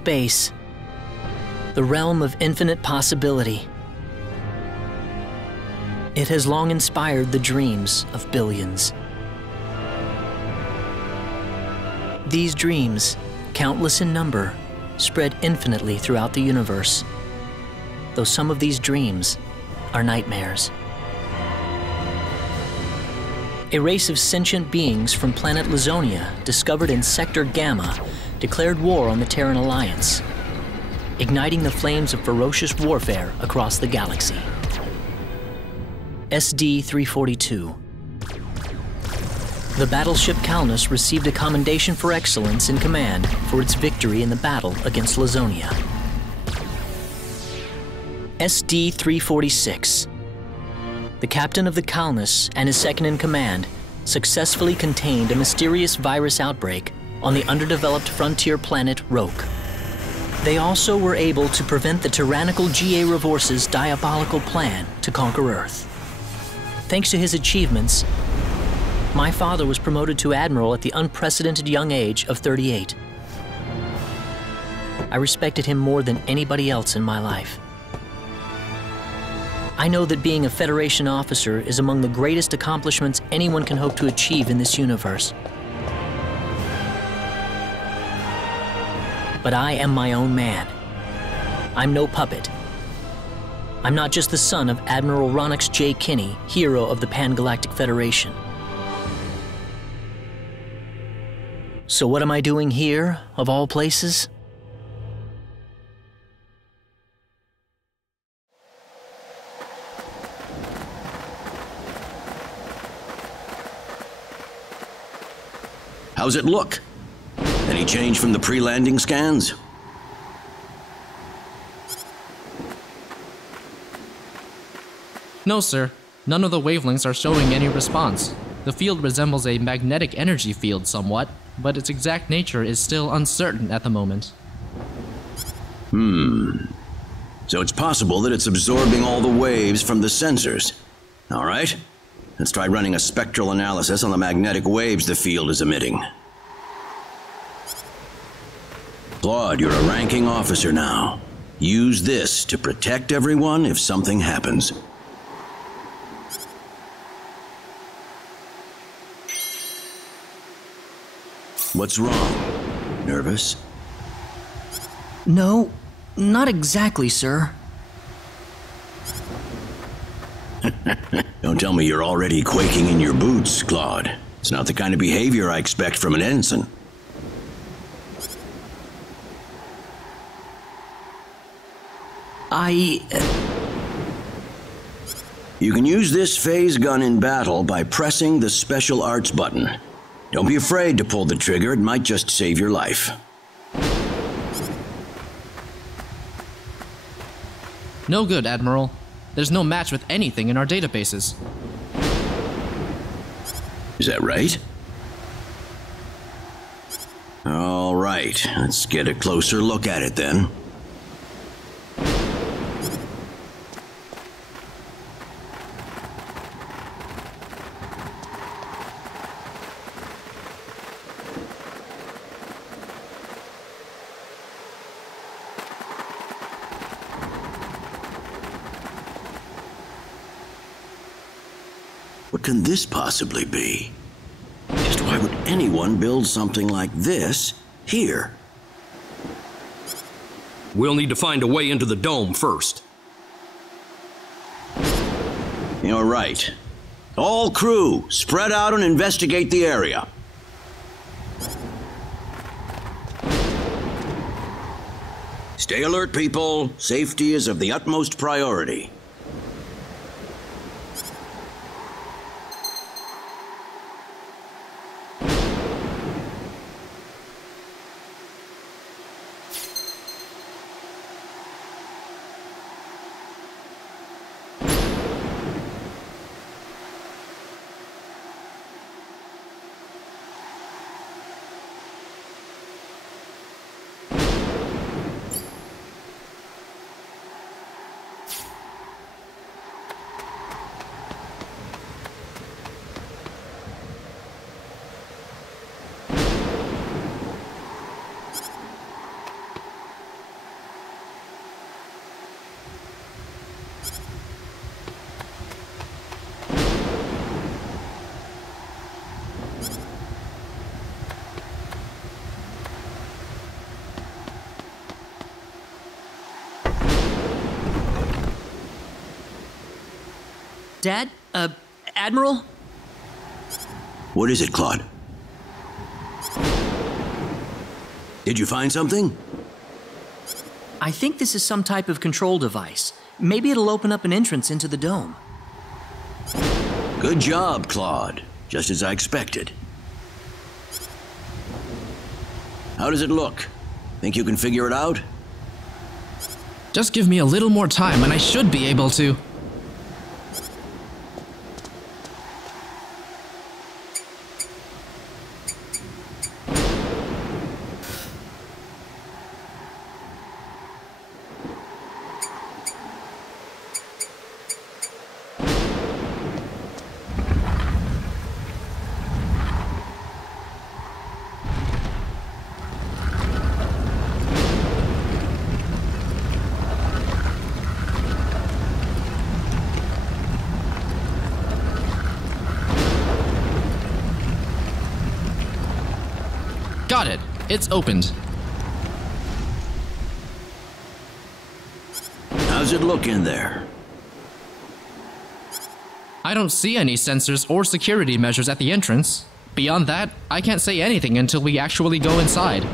space, the realm of infinite possibility. It has long inspired the dreams of billions. These dreams, countless in number, spread infinitely throughout the universe, though some of these dreams are nightmares. A race of sentient beings from planet Lazonia, discovered in Sector Gamma, declared war on the Terran Alliance, igniting the flames of ferocious warfare across the galaxy. SD-342. The battleship Calnus received a commendation for excellence in command for its victory in the battle against Lazonia. SD-346. The captain of the Calnus and his second-in-command successfully contained a mysterious virus outbreak on the underdeveloped frontier planet Roke. They also were able to prevent the tyrannical G.A. Revorce's diabolical plan to conquer Earth. Thanks to his achievements, my father was promoted to admiral at the unprecedented young age of 38. I respected him more than anybody else in my life. I know that being a Federation officer is among the greatest accomplishments anyone can hope to achieve in this universe. But I am my own man. I'm no puppet. I'm not just the son of Admiral Ronix J. Kinney, hero of the Pan-Galactic Federation. So what am I doing here, of all places? How's it look? Any change from the pre-landing scans? No, sir. None of the wavelengths are showing any response. The field resembles a magnetic energy field somewhat, but its exact nature is still uncertain at the moment. So it's possible that it's absorbing all the waves from the sensors. All right, let's try running a spectral analysis on the magnetic waves the field is emitting. Claude, you're a ranking officer now. Use this to protect everyone if something happens. What's wrong? Nervous? No, not exactly, sir. Don't tell me you're already quaking in your boots, Claude. It's not the kind of behavior I expect from an ensign. You can use this phase gun in battle by pressing the special arts button. Don't be afraid to pull the trigger, it might just save your life. No good, Admiral. There's no match with anything in our databases. Is that right? All right, let's get a closer look at it then. What can this possibly be? Just why would anyone build something like this here? We'll need to find a way into the dome first. You're right. All crew, spread out and investigate the area. Stay alert, people. Safety is of the utmost priority. Dad? Admiral? What is it, Claude? Did you find something? I think this is some type of control device. Maybe it'll open up an entrance into the dome. Good job, Claude. Just as I expected. How does it look? Think you can figure it out? Just give me a little more time and I should be able to. Got it. It's opened. How's it look in there? I don't see any sensors or security measures at the entrance. Beyond that, I can't say anything until we actually go inside.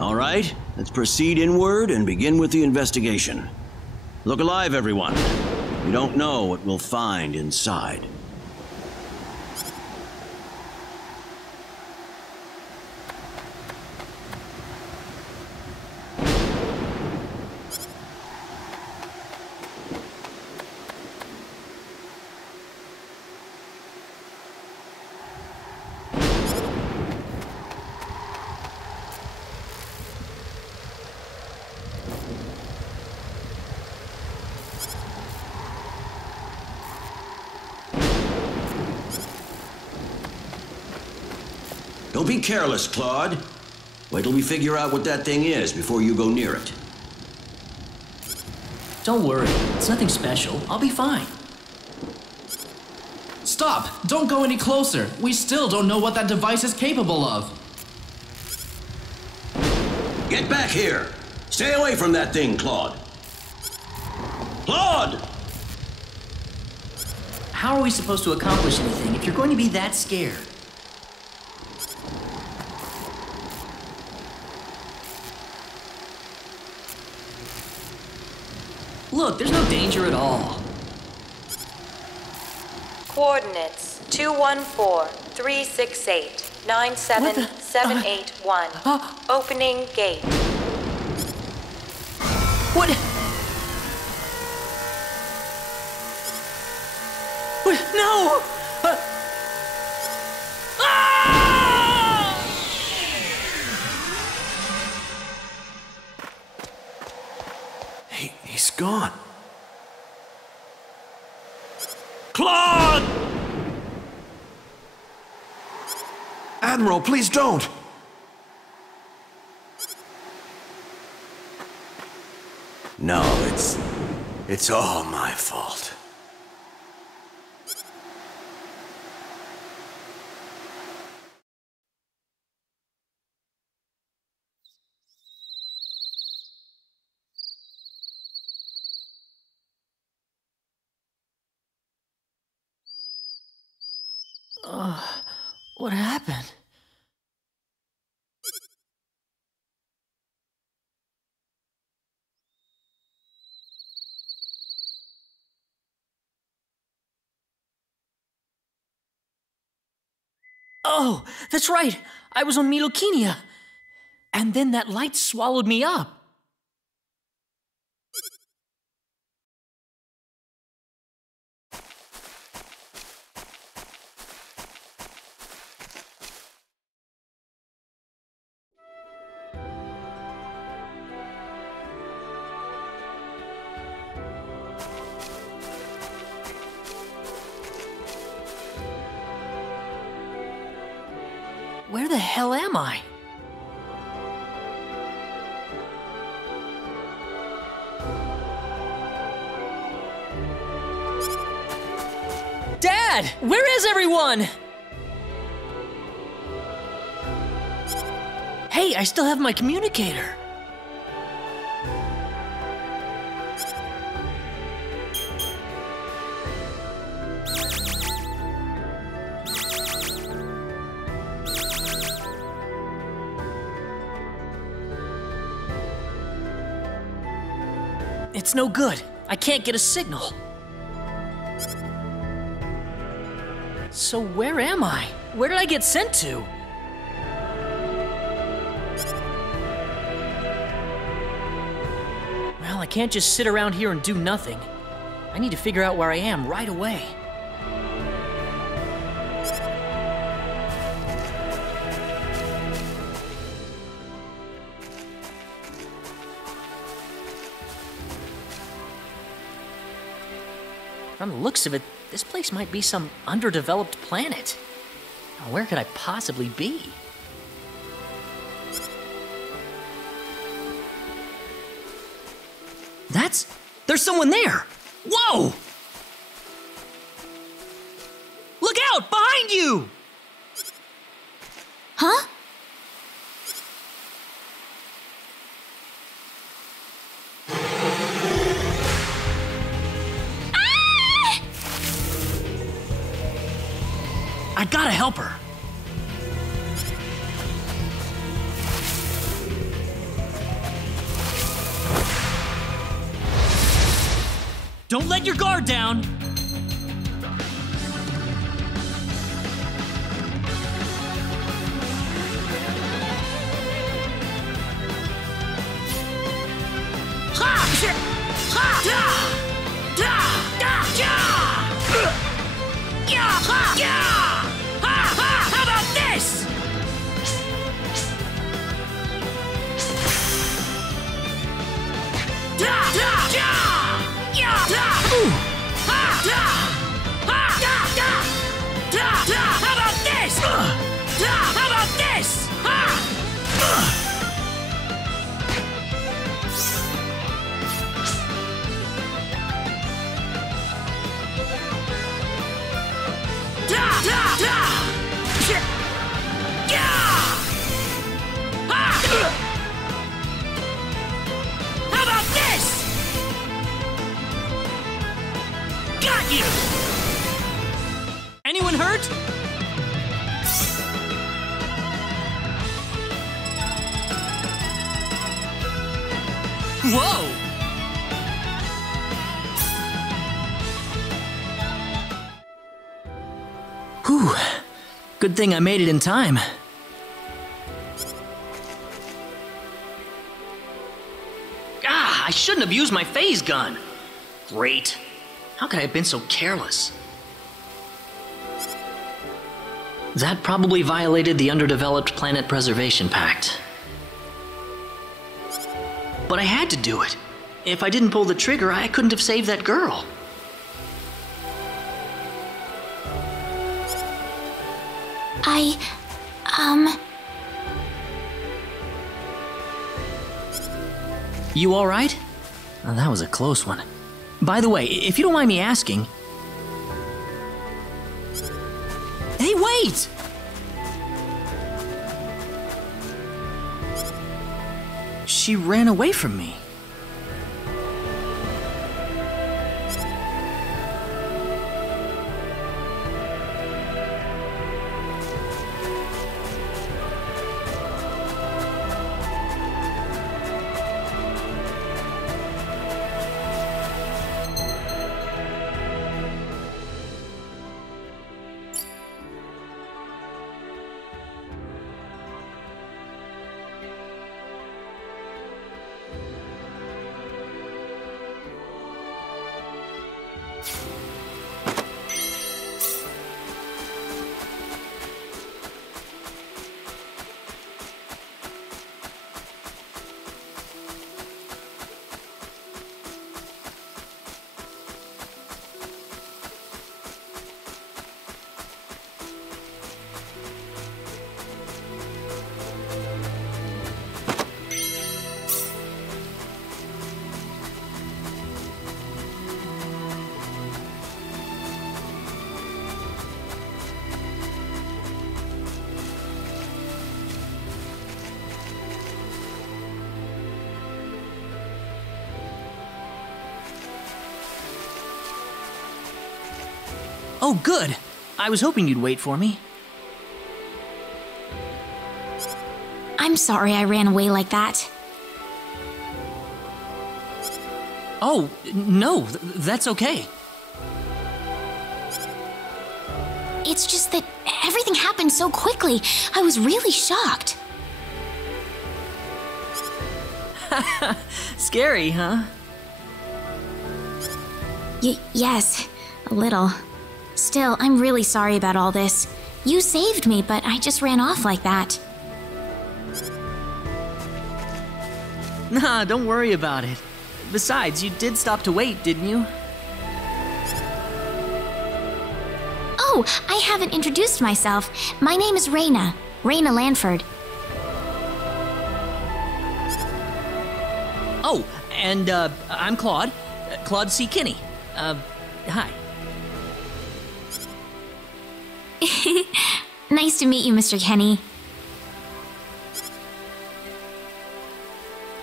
All right, let's proceed inward and begin with the investigation. Look alive, everyone. We don't know what we'll find inside. Don't be careless, Claude. Wait till we figure out what that thing is before you go near it. Don't worry, it's nothing special. I'll be fine. Stop! Don't go any closer! We still don't know what that device is capable of! Get back here! Stay away from that thing, Claude! Claude! How are we supposed to accomplish anything if you're going to be that scared? Look, there's no danger at all. Coordinates 214-368-97781. Opening gate. What? No! He's gone. Claude! Admiral, please don't! No, it's all my fault. What happened? Oh, that's right. I was on Milokenia. And then that light swallowed me up. Where the hell am I? Dad! Where is everyone? Hey, I still have my communicator. It's no good. I can't get a signal. So where am I? Where did I get sent to? Well, I can't just sit around here and do nothing. I need to figure out where I am right away. From the looks of it, this place might be some underdeveloped planet. Now, where could I possibly be? There's someone there! Whoa! Look out! Behind you! Huh? I gotta help her. Don't let your guard down. How about this? How about this? How about this? How about this? Got you! Anyone hurt? Whoa! Whew. Good thing I made it in time. I shouldn't have used my phase gun. Great. How could I have been so careless? That probably violated the Underdeveloped Planet Preservation Pact. But I had to do it. If I didn't pull the trigger, I couldn't have saved that girl. You all right? Oh, that was a close one. By the way, if you don't mind me asking... Hey, wait! She ran away from me. Oh, good. I was hoping you'd wait for me. I'm sorry I ran away like that. Oh, no, that's okay. It's just that everything happened so quickly. I was really shocked. Scary, huh? Yes, a little. Still, I'm really sorry about all this. You saved me, but I just ran off like that. Nah, don't worry about it. Besides, you did stop to wait, didn't you? Oh, I haven't introduced myself. My name is Raina. Raina Lanford. Oh, and, I'm Claude. Claude C. Kinney. Hi. Nice to meet you, Mr. Kenny.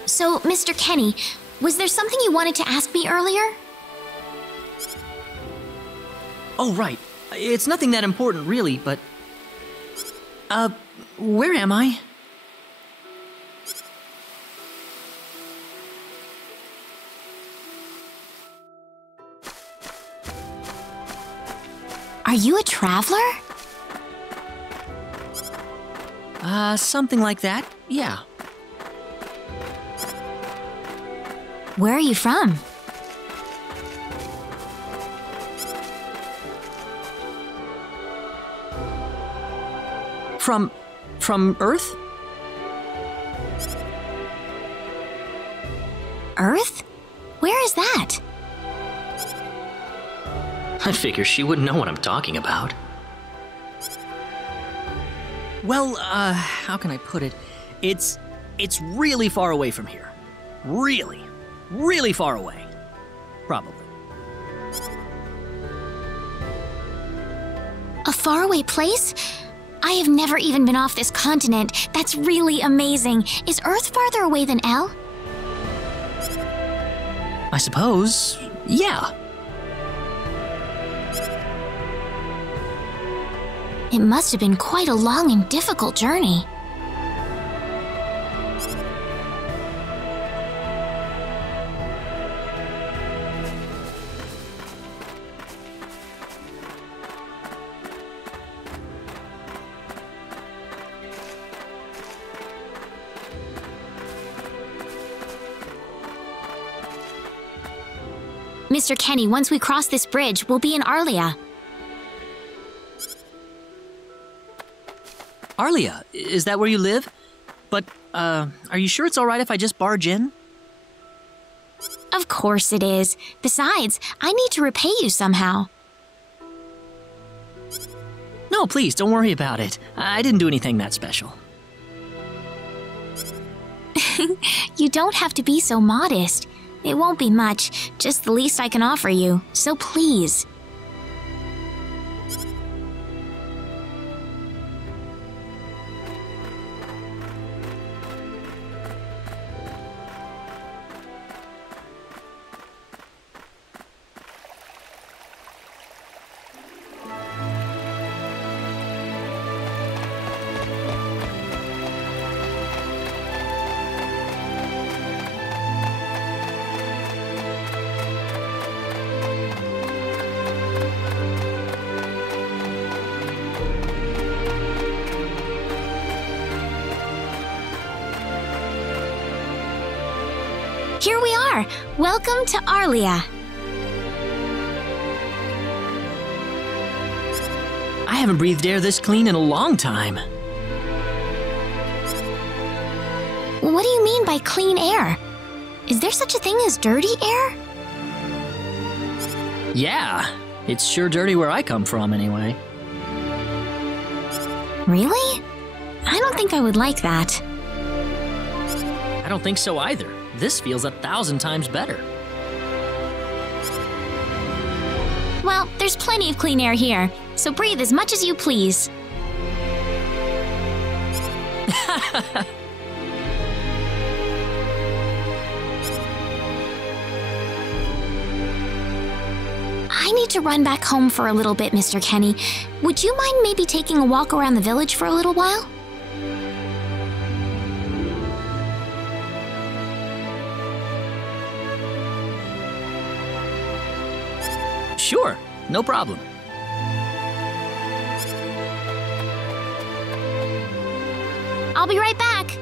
So, Mr. Kenny, was there something you wanted to ask me earlier? Oh, right. It's nothing that important, really, but... where am I? Are you a traveler? Something like that, yeah. Where are you from? From Earth? Earth? Where is that? I figure she wouldn't know what I'm talking about. Well, how can I put it? It's really far away from here. Really, really far away. Probably. A faraway place? I have never even been off this continent. That's really amazing. Is Earth farther away than L? I suppose, yeah. It must have been quite a long and difficult journey. Mr. Kenny, once we cross this bridge, we'll be in Arlia. Arlia, is that where you live? But, are you sure it's alright if I just barge in? Of course it is. Besides, I need to repay you somehow. No, please, don't worry about it. I didn't do anything that special. You don't have to be so modest. It won't be much, just the least I can offer you, so please. Here we are! Welcome to Arlia. I haven't breathed air this clean in a long time. What do you mean by clean air? Is there such a thing as dirty air? Yeah, it's sure dirty where I come from anyway. Really? I don't think I would like that. I don't think so either. This feels 1,000 times better. Well, there's plenty of clean air here, so breathe as much as you please. I need to run back home for a little bit, Mr. Kenny. Would you mind maybe taking a walk around the village for a little while? Sure, no problem. I'll be right back.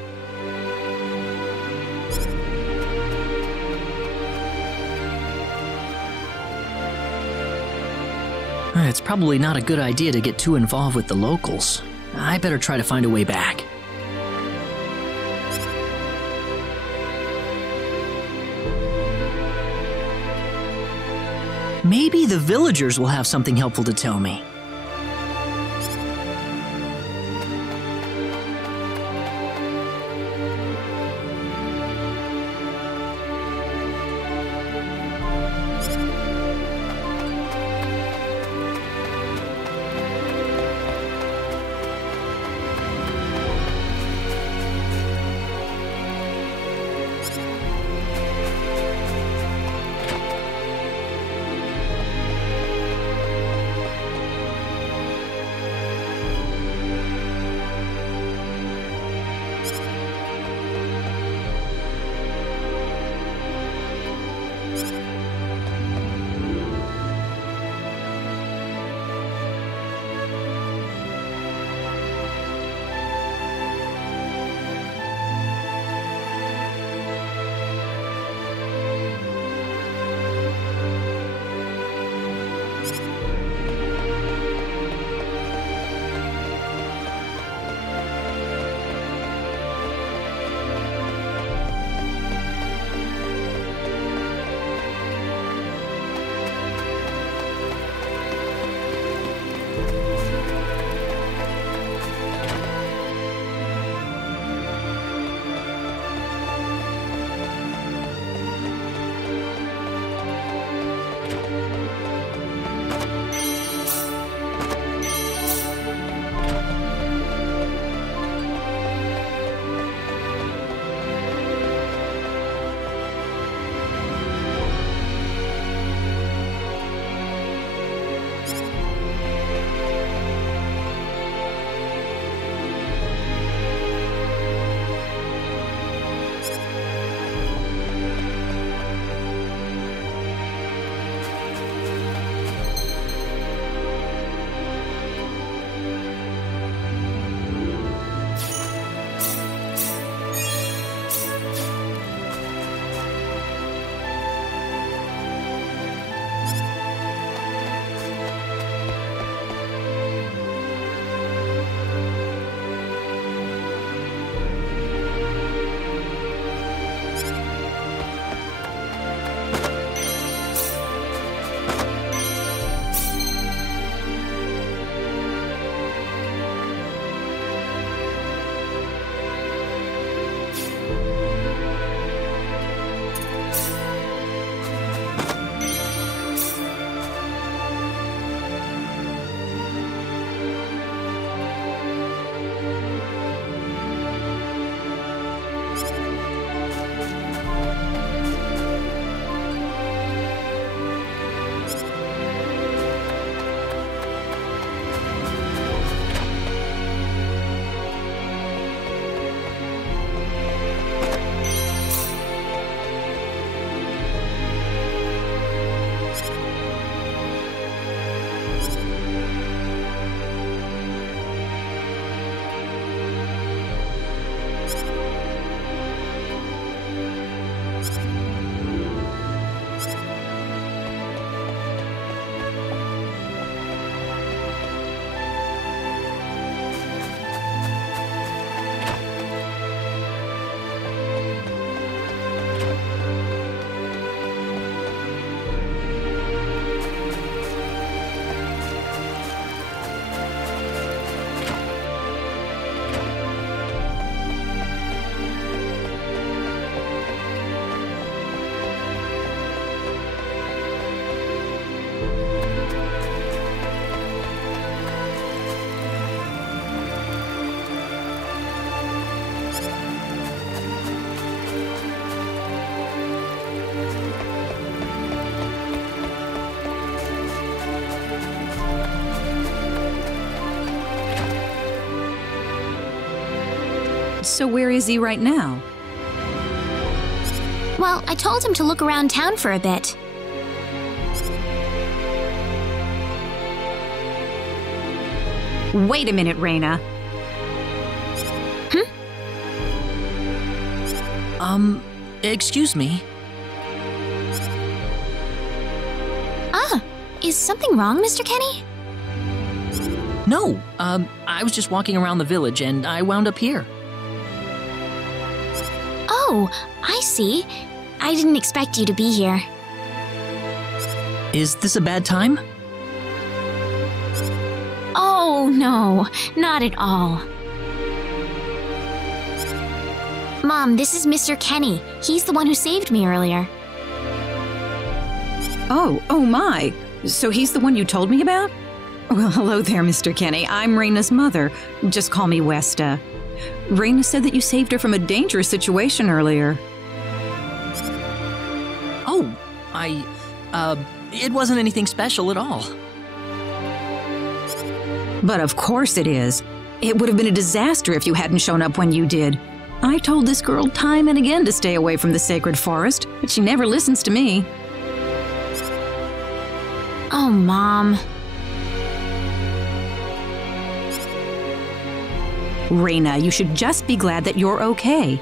It's probably not a good idea to get too involved with the locals. I better try to find a way back. Maybe the villagers will have something helpful to tell me. So where is he right now? Well, I told him to look around town for a bit. Wait a minute, Raina. Excuse me. Is something wrong, Mr. Kenny? No, I was just walking around the village and I wound up here. Oh, I see. I didn't expect you to be here. Is this a bad time? Oh, no, not at all. Mom, this is Mr. Kenny. He's the one who saved me earlier. Oh my. So he's the one you told me about? Well, hello there, Mr. Kenny. I'm Raina's mother. Just call me Westa. Raina said that you saved her from a dangerous situation earlier. Oh, it wasn't anything special at all. But of course it is. It would have been a disaster if you hadn't shown up when you did. I told this girl time and again to stay away from the sacred forest, but she never listens to me. Oh, Mom. Raina, you should just be glad that you're okay.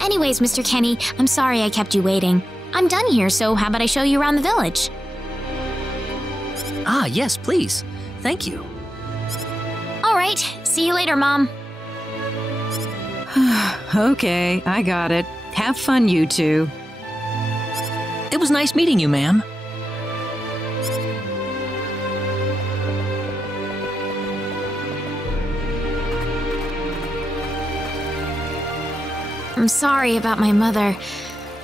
Anyways, Mr. Kenny, I'm sorry I kept you waiting. I'm done here, so how about I show you around the village? Ah, yes, please. Thank you. All right, see you later, Mom. Okay, I got it. Have fun, you two. It was nice meeting you, ma'am. I'm sorry about my mother.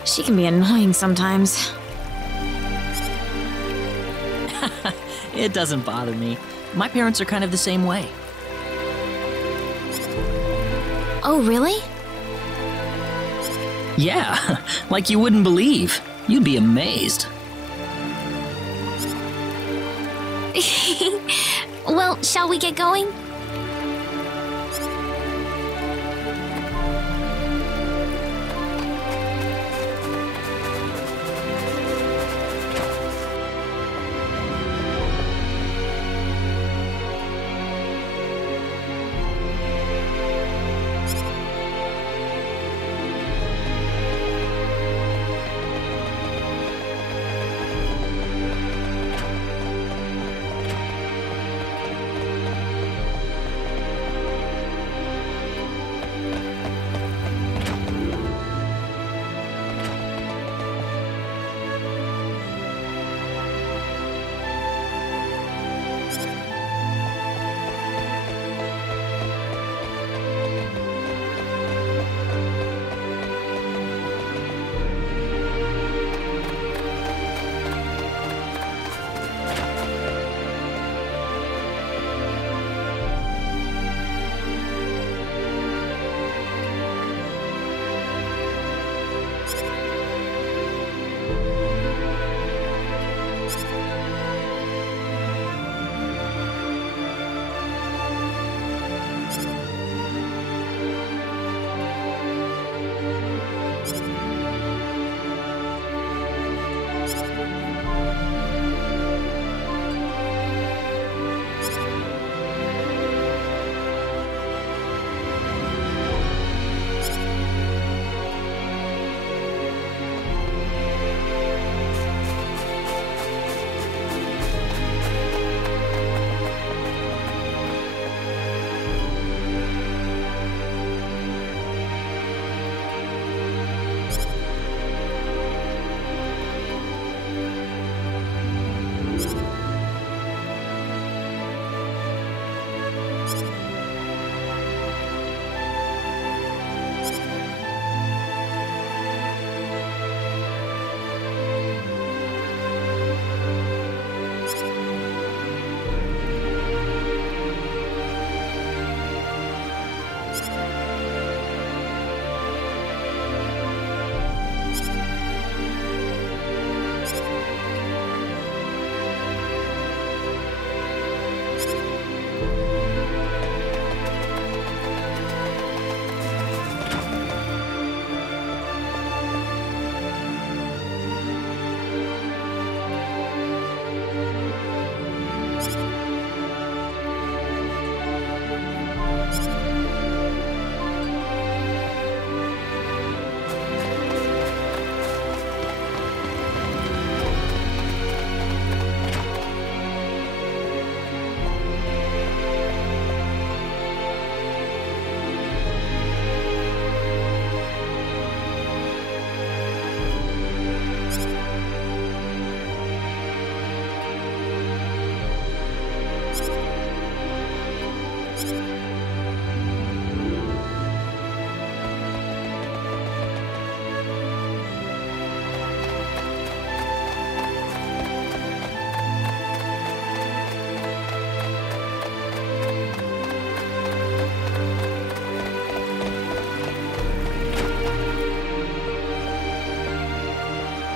She can be annoying sometimes. It doesn't bother me. My parents are kind of the same way. Oh, really? Yeah, like you wouldn't believe. You'd be amazed. Well, shall we get going?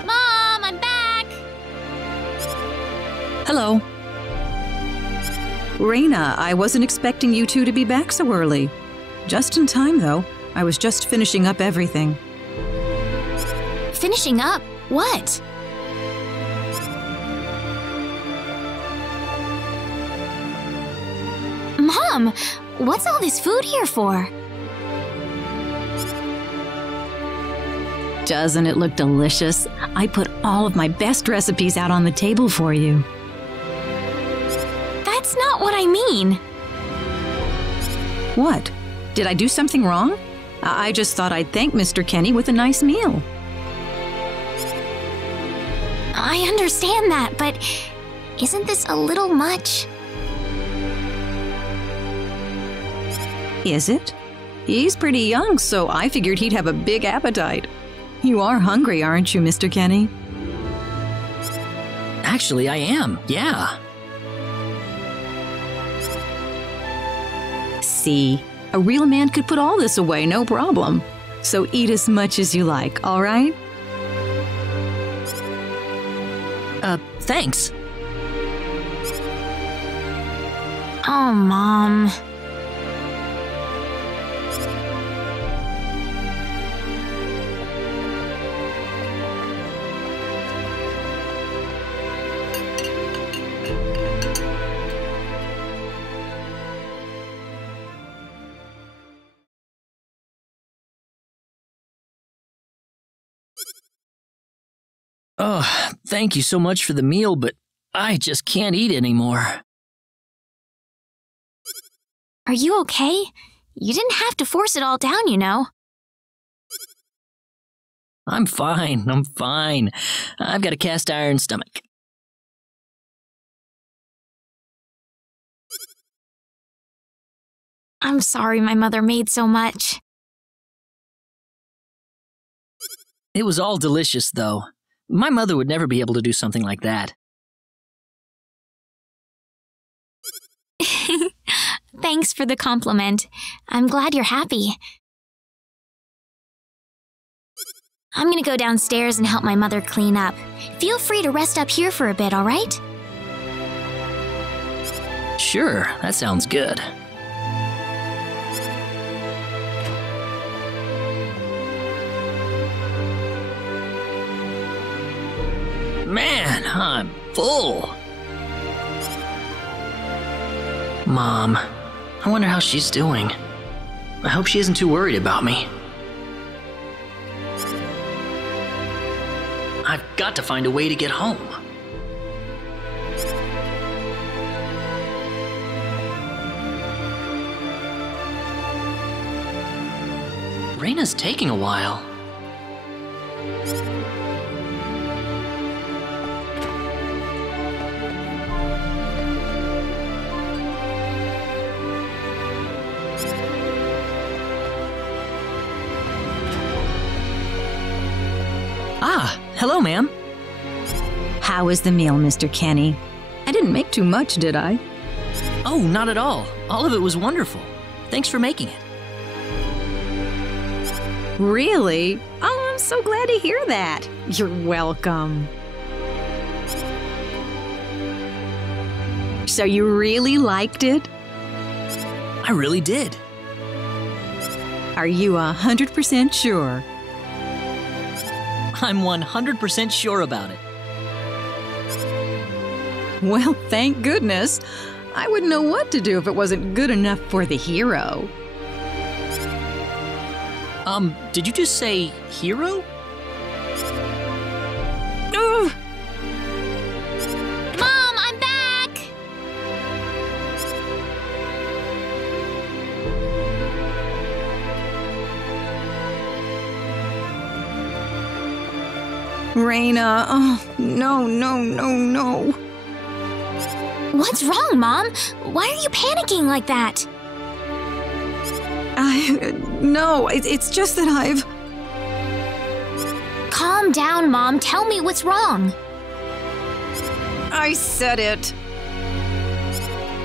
Mom, I'm back! Hello. Raina, I wasn't expecting you two to be back so early. Just in time, though. I was just finishing up everything. Finishing up? What? Mom, what's all this food here for? Doesn't it look delicious? I put all of my best recipes out on the table for you. That's not what I mean. What? Did I do something wrong? I just thought I'd thank Mr. Kenny with a nice meal. I understand that, but isn't this a little much? Is it? He's pretty young, so I figured he'd have a big appetite. You are hungry, aren't you, Mr. Kenny? Actually, I am, yeah. See, a real man could put all this away, no problem. So eat as much as you like, all right? Thanks. Oh, Mom. Oh, thank you so much for the meal, but I just can't eat anymore. Are you okay? You didn't have to force it all down, you know. I'm fine. I've got a cast iron stomach. I'm sorry my mother made so much. It was all delicious, though. My mother would never be able to do something like that. Thanks for the compliment. I'm glad you're happy. I'm gonna go downstairs and help my mother clean up. Feel free to rest up here for a bit, all right? Sure, that sounds good. Man, I'm full. Mom, I wonder how she's doing. I hope she isn't too worried about me. I've got to find a way to get home. Raina's taking a while. Ah, hello, ma'am. How was the meal, Mr. Kenny? I didn't make too much, did I? Oh, not at all. All of it was wonderful. Thanks for making it. Really? Oh, I'm so glad to hear that. You're welcome. So you really liked it? I really did. Are you 100% sure? I'm 100% sure about it. Well, thank goodness. I wouldn't know what to do if it wasn't good enough for the hero. Did you just say hero? Ugh. Mom, I'm back! Raina, oh, no, no, no, no. What's wrong, Mom? Why are you panicking like that? No, it's just that I've... Calm down, Mom. Tell me what's wrong. I said it.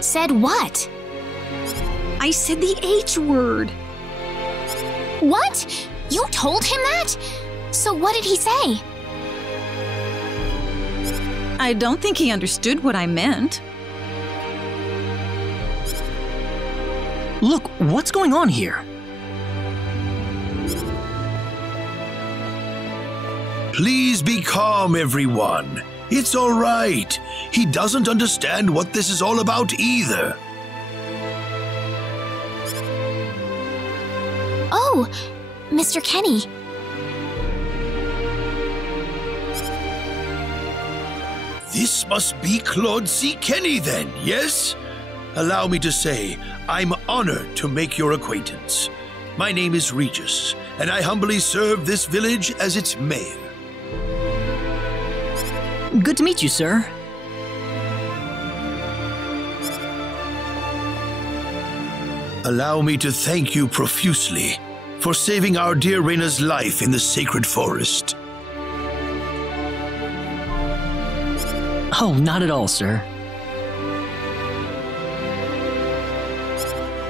Said what? I said the H word. What? You told him that? So what did he say? I don't think he understood what I meant. Look, what's going on here? Please be calm, everyone. It's all right. He doesn't understand what this is all about either. Oh, Mr. Kenny. This must be Claude C. Kenny then, yes? Allow me to say, I'm honored to make your acquaintance. My name is Regis, and I humbly serve this village as its mayor. Good to meet you, sir. Allow me to thank you profusely for saving our dear Reina's life in the sacred forest. Oh, not at all, sir.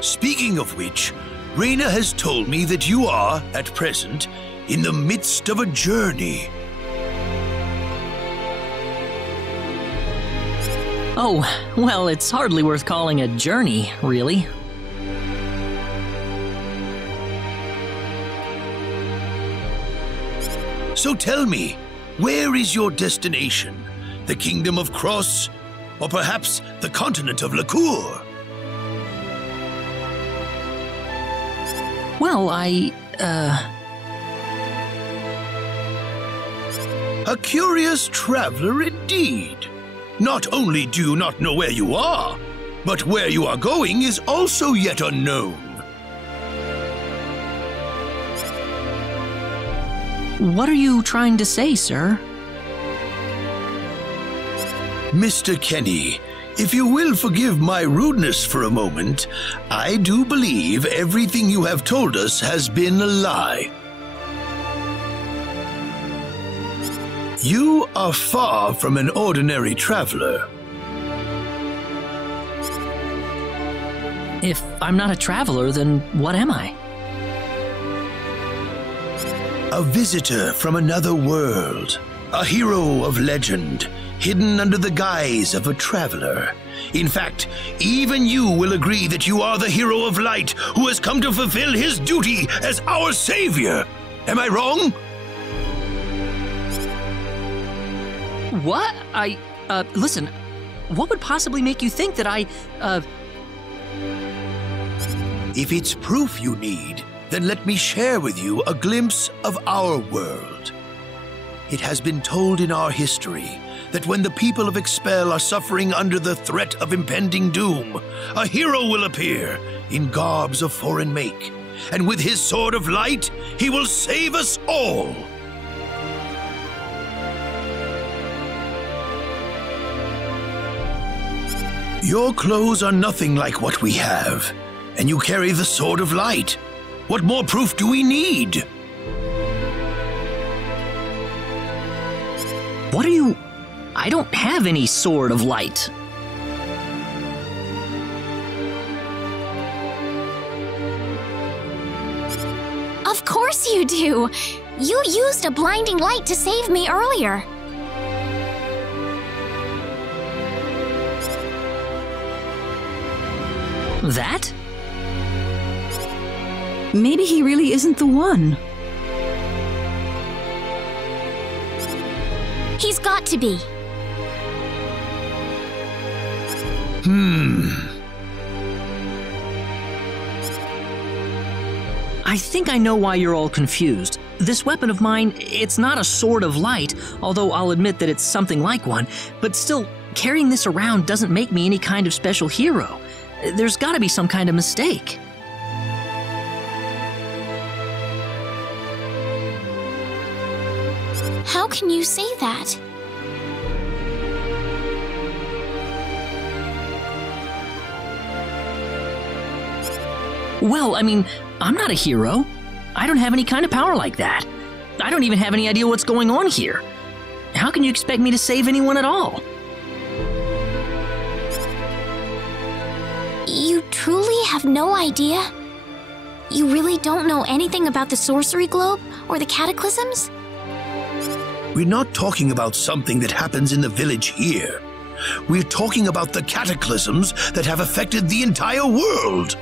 Speaking of which, Reina has told me that you are, at present, in the midst of a journey. Oh, well, it's hardly worth calling a journey, really. So tell me, where is your destination? The Kingdom of Cross? Or perhaps the continent of Lacour? Well, A curious traveler indeed. Not only do you not know where you are, but where you are going is also yet unknown. What are you trying to say, sir? Mr. Kenny, if you will forgive my rudeness for a moment, I do believe everything you have told us has been a lie. You are far from an ordinary traveler. If I'm not a traveler, then what am I? A visitor from another world. A hero of legend, hidden under the guise of a traveler. In fact, even you will agree that you are the hero of light who has come to fulfill his duty as our savior. Am I wrong? What? Listen, what would possibly make you think that If it's proof you need, then let me share with you a glimpse of our world. It has been told in our history that when the people of Expel are suffering under the threat of impending doom, a hero will appear in garbs of foreign make, and with his sword of light, he will save us all. Your clothes are nothing like what we have, and you carry the sword of light. What more proof do we need? What are you... I don't have any sword of light. Of course you do! You used a blinding light to save me earlier. That? Maybe he really isn't the one. He's got to be. I think I know why you're all confused. This weapon of mine, it's not a sword of light, although I'll admit that it's something like one, but still, carrying this around doesn't make me any kind of special hero. There's gotta be some kind of mistake. How can you say that? Well, I mean, I'm not a hero. I don't have any kind of power like that. I don't even have any idea what's going on here. How can you expect me to save anyone at all? You truly have no idea? You really don't know anything about the sorcery globe or the cataclysms? We're not talking about something that happens in the village here. We're talking about the cataclysms that have affected the entire world.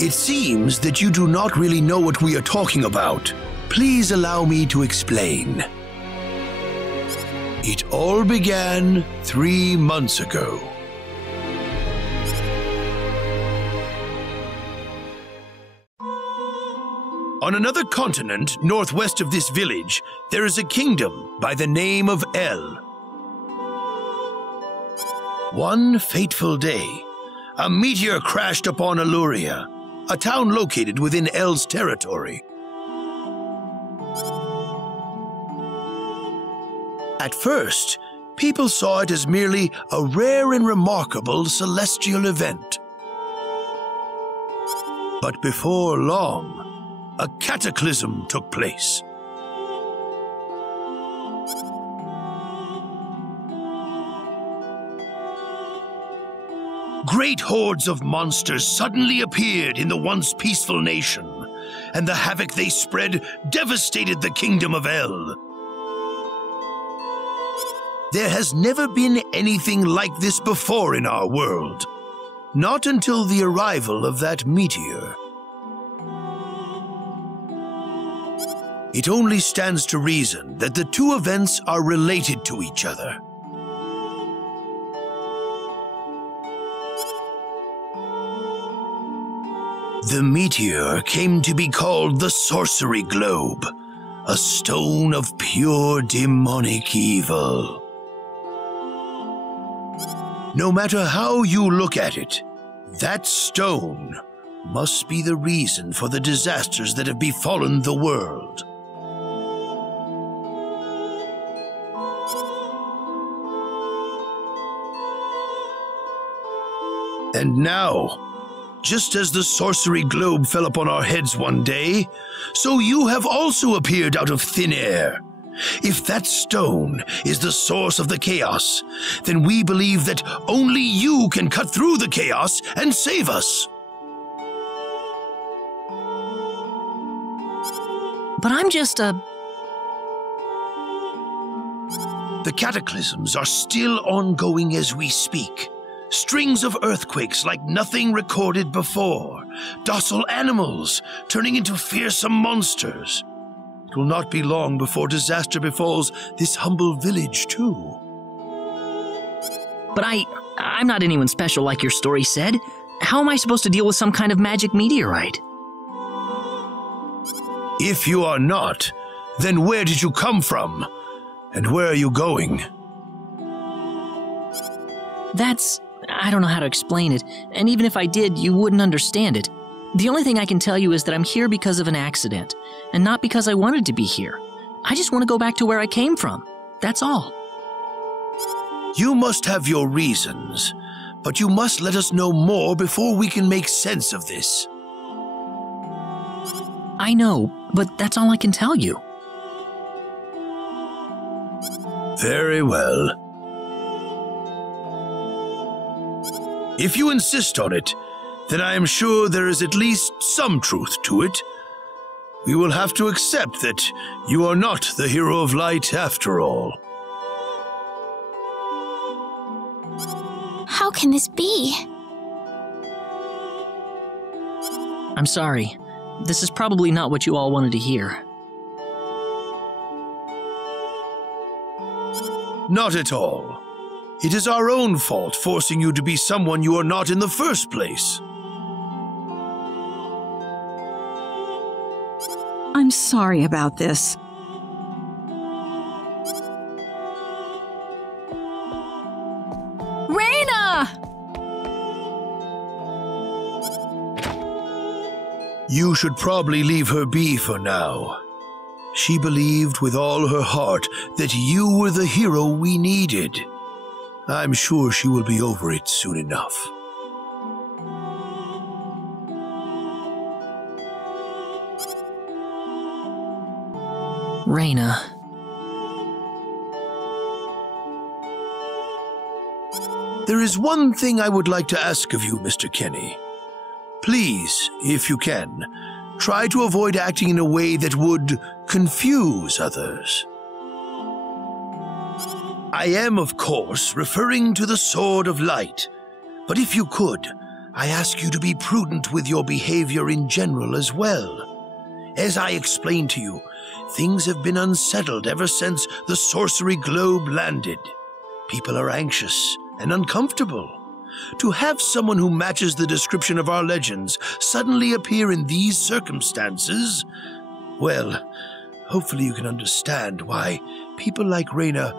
It seems that you do not really know what we are talking about. Please allow me to explain. It all began 3 months ago. On another continent, northwest of this village, there is a kingdom by the name of El. One fateful day, a meteor crashed upon Aluria, a town located within El's territory. At first, people saw it as merely a rare and remarkable celestial event. But before long, a cataclysm took place. Great hordes of monsters suddenly appeared in the once peaceful nation, and the havoc they spread devastated the kingdom of El. There has never been anything like this before in our world, not until the arrival of that meteor. It only stands to reason that the two events are related to each other. The meteor came to be called the Sorcery Globe, a stone of pure demonic evil. No matter how you look at it, that stone must be the reason for the disasters that have befallen the world. And now, just as the sorcery globe fell upon our heads one day, so you have also appeared out of thin air. If that stone is the source of the chaos, then we believe that only you can cut through the chaos and save us. But I'm just a... The cataclysms are still ongoing as we speak. Strings of earthquakes like nothing recorded before. Docile animals turning into fearsome monsters. It will not be long before disaster befalls this humble village, too. But I'm not anyone special like your story said. How am I supposed to deal with some kind of magic meteorite? If you are not, then where did you come from? And where are you going? I don't know how to explain it, and even if I did, you wouldn't understand it. The only thing I can tell you is that I'm here because of an accident, and not because I wanted to be here. I just want to go back to where I came from. That's all. You must have your reasons, but you must let us know more before we can make sense of this. I know, but that's all I can tell you. Very well. If you insist on it, then I am sure there is at least some truth to it. We will have to accept that you are not the hero of light after all. How can this be? I'm sorry. This is probably not what you all wanted to hear. Not at all. It is our own fault forcing you to be someone you are not in the first place. I'm sorry about this. Raina! You should probably leave her be for now. She believed with all her heart that you were the hero we needed. I'm sure she will be over it soon enough. Reyna. There is one thing I would like to ask of you, Mr. Kenny. Please, if you can, try to avoid acting in a way that would confuse others. I am, of course, referring to the Sword of Light, but if you could, I ask you to be prudent with your behavior in general as well. As I explained to you, things have been unsettled ever since the sorcery globe landed. People are anxious and uncomfortable. To have someone who matches the description of our legends suddenly appear in these circumstances, well, hopefully you can understand why people like Reyna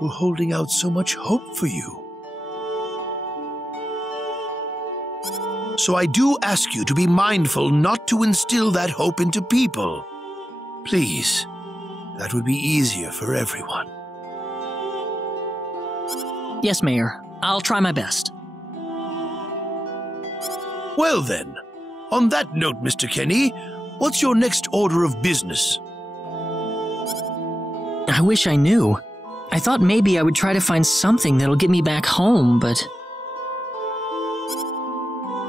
were holding out so much hope for you. So I do ask you to be mindful not to instill that hope into people. Please, that would be easier for everyone. Yes, Mayor. I'll try my best. Well then, on that note, Mr. Kenny, what's your next order of business? I wish I knew. I thought maybe I would try to find something that'll get me back home, but...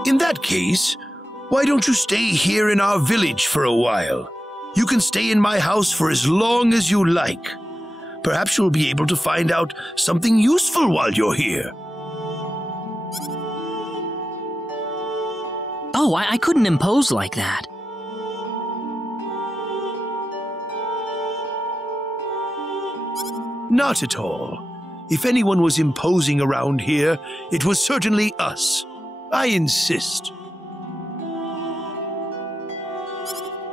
In that case, why don't you stay here in our village for a while? You can stay in my house for as long as you like. Perhaps you'll be able to find out something useful while you're here. Oh, I couldn't impose like that. Not at all. If anyone was imposing around here, it was certainly us. I insist.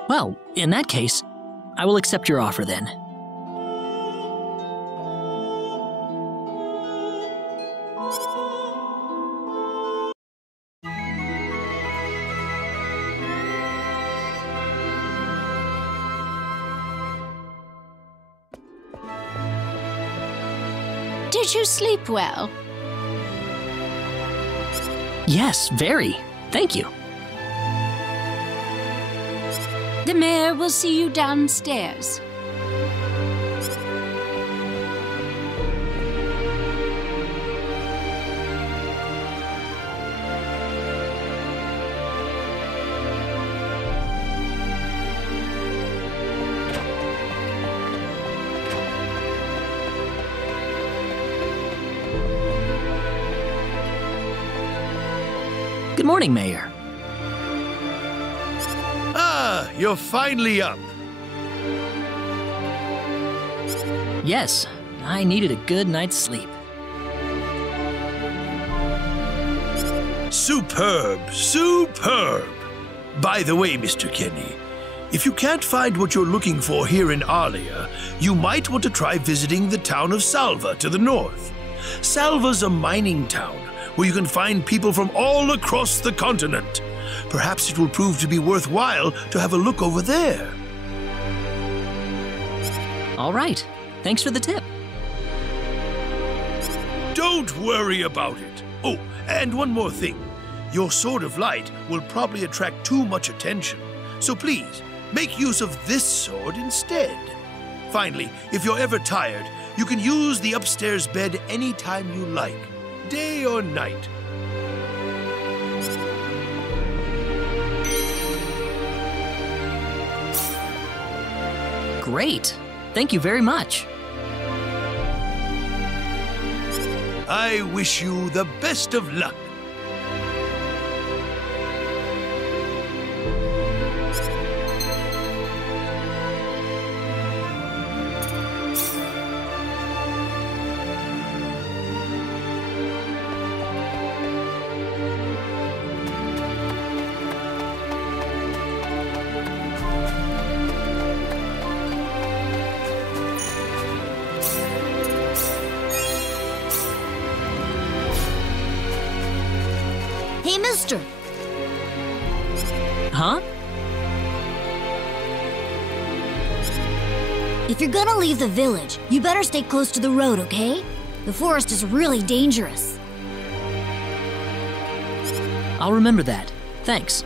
Well, in that case, I will accept your offer then. Did you sleep well? Yes, very. Thank you. The mayor will see you downstairs. Good morning, Mayor. Ah, you're finally up. Yes, I needed a good night's sleep. Superb, superb. By the way, Mr. Kenny, if you can't find what you're looking for here in Arlia, you might want to try visiting the town of Salva to the north. Salva's a mining town where you can find people from all across the continent. Perhaps it will prove to be worthwhile to have a look over there. All right. Thanks for the tip. Don't worry about it. Oh, and one more thing. Your Sword of Light will probably attract too much attention, so please, make use of this sword instead. Finally, if you're ever tired, you can use the upstairs bed anytime you like, day or night. Great. Thank you very much. I wish you the best of luck. Hey, mister. Huh? If you're gonna leave the village, you better stay close to the road, okay? The forest is really dangerous. I'll remember that. Thanks.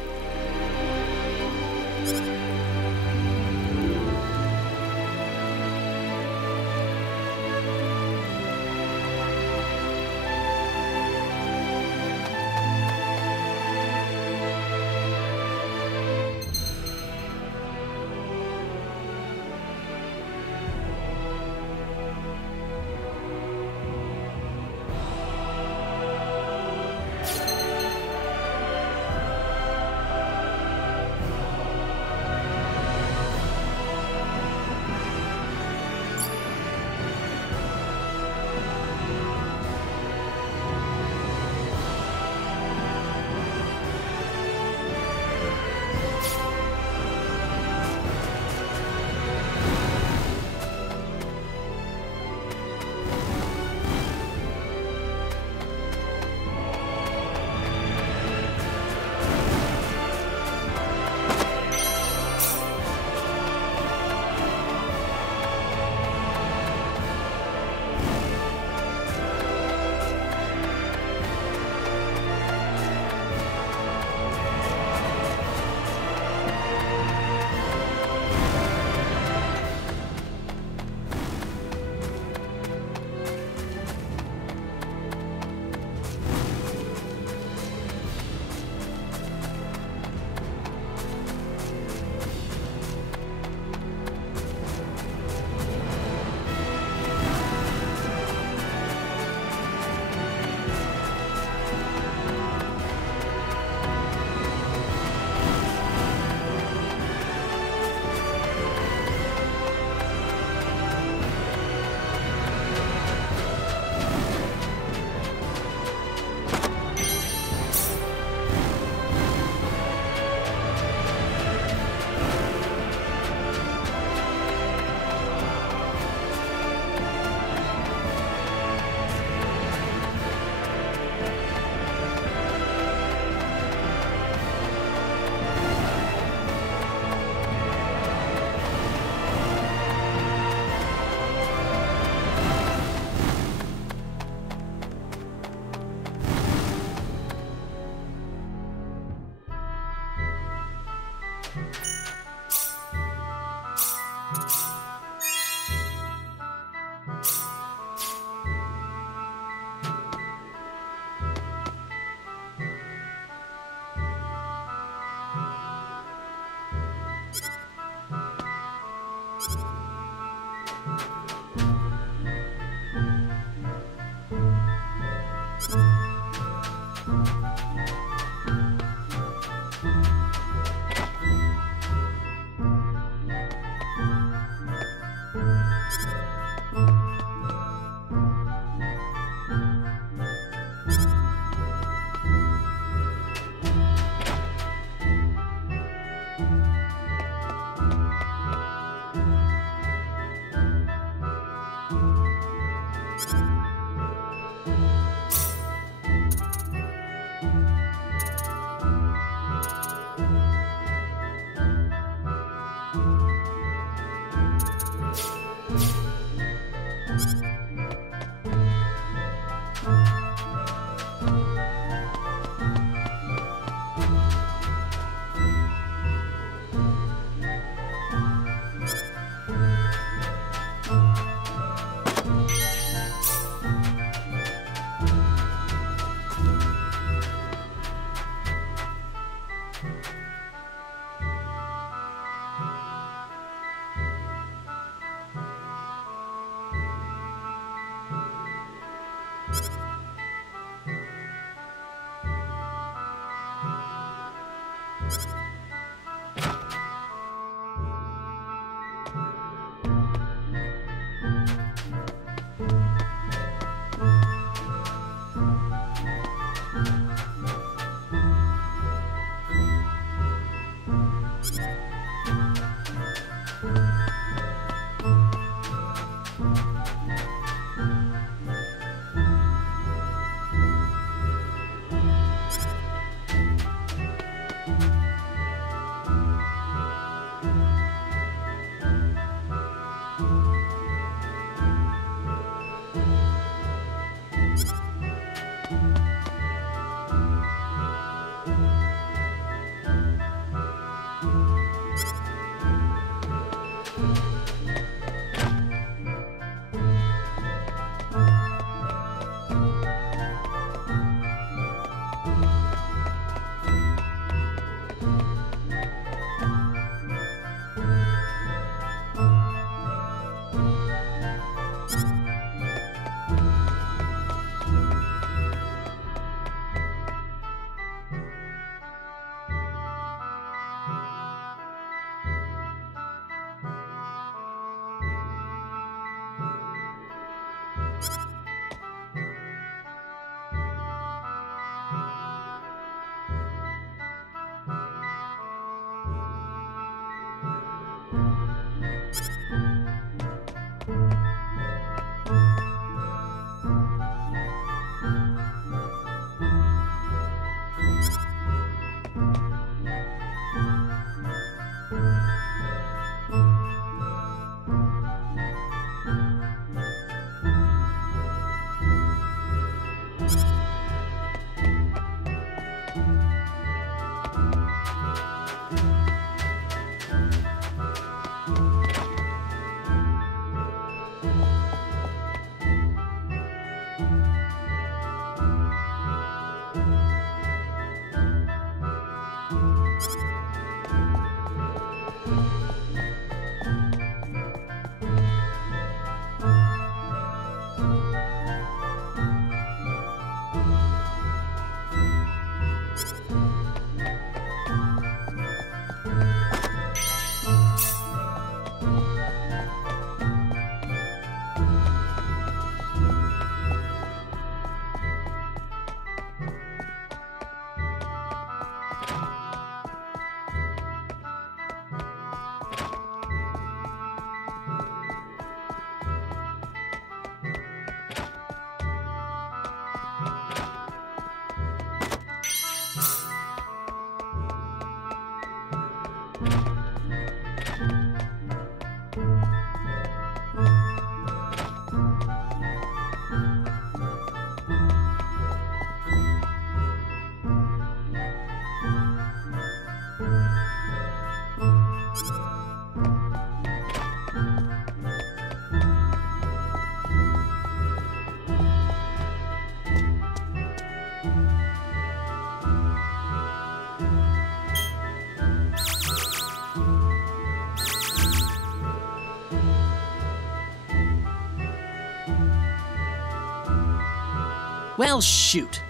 Well, shoot.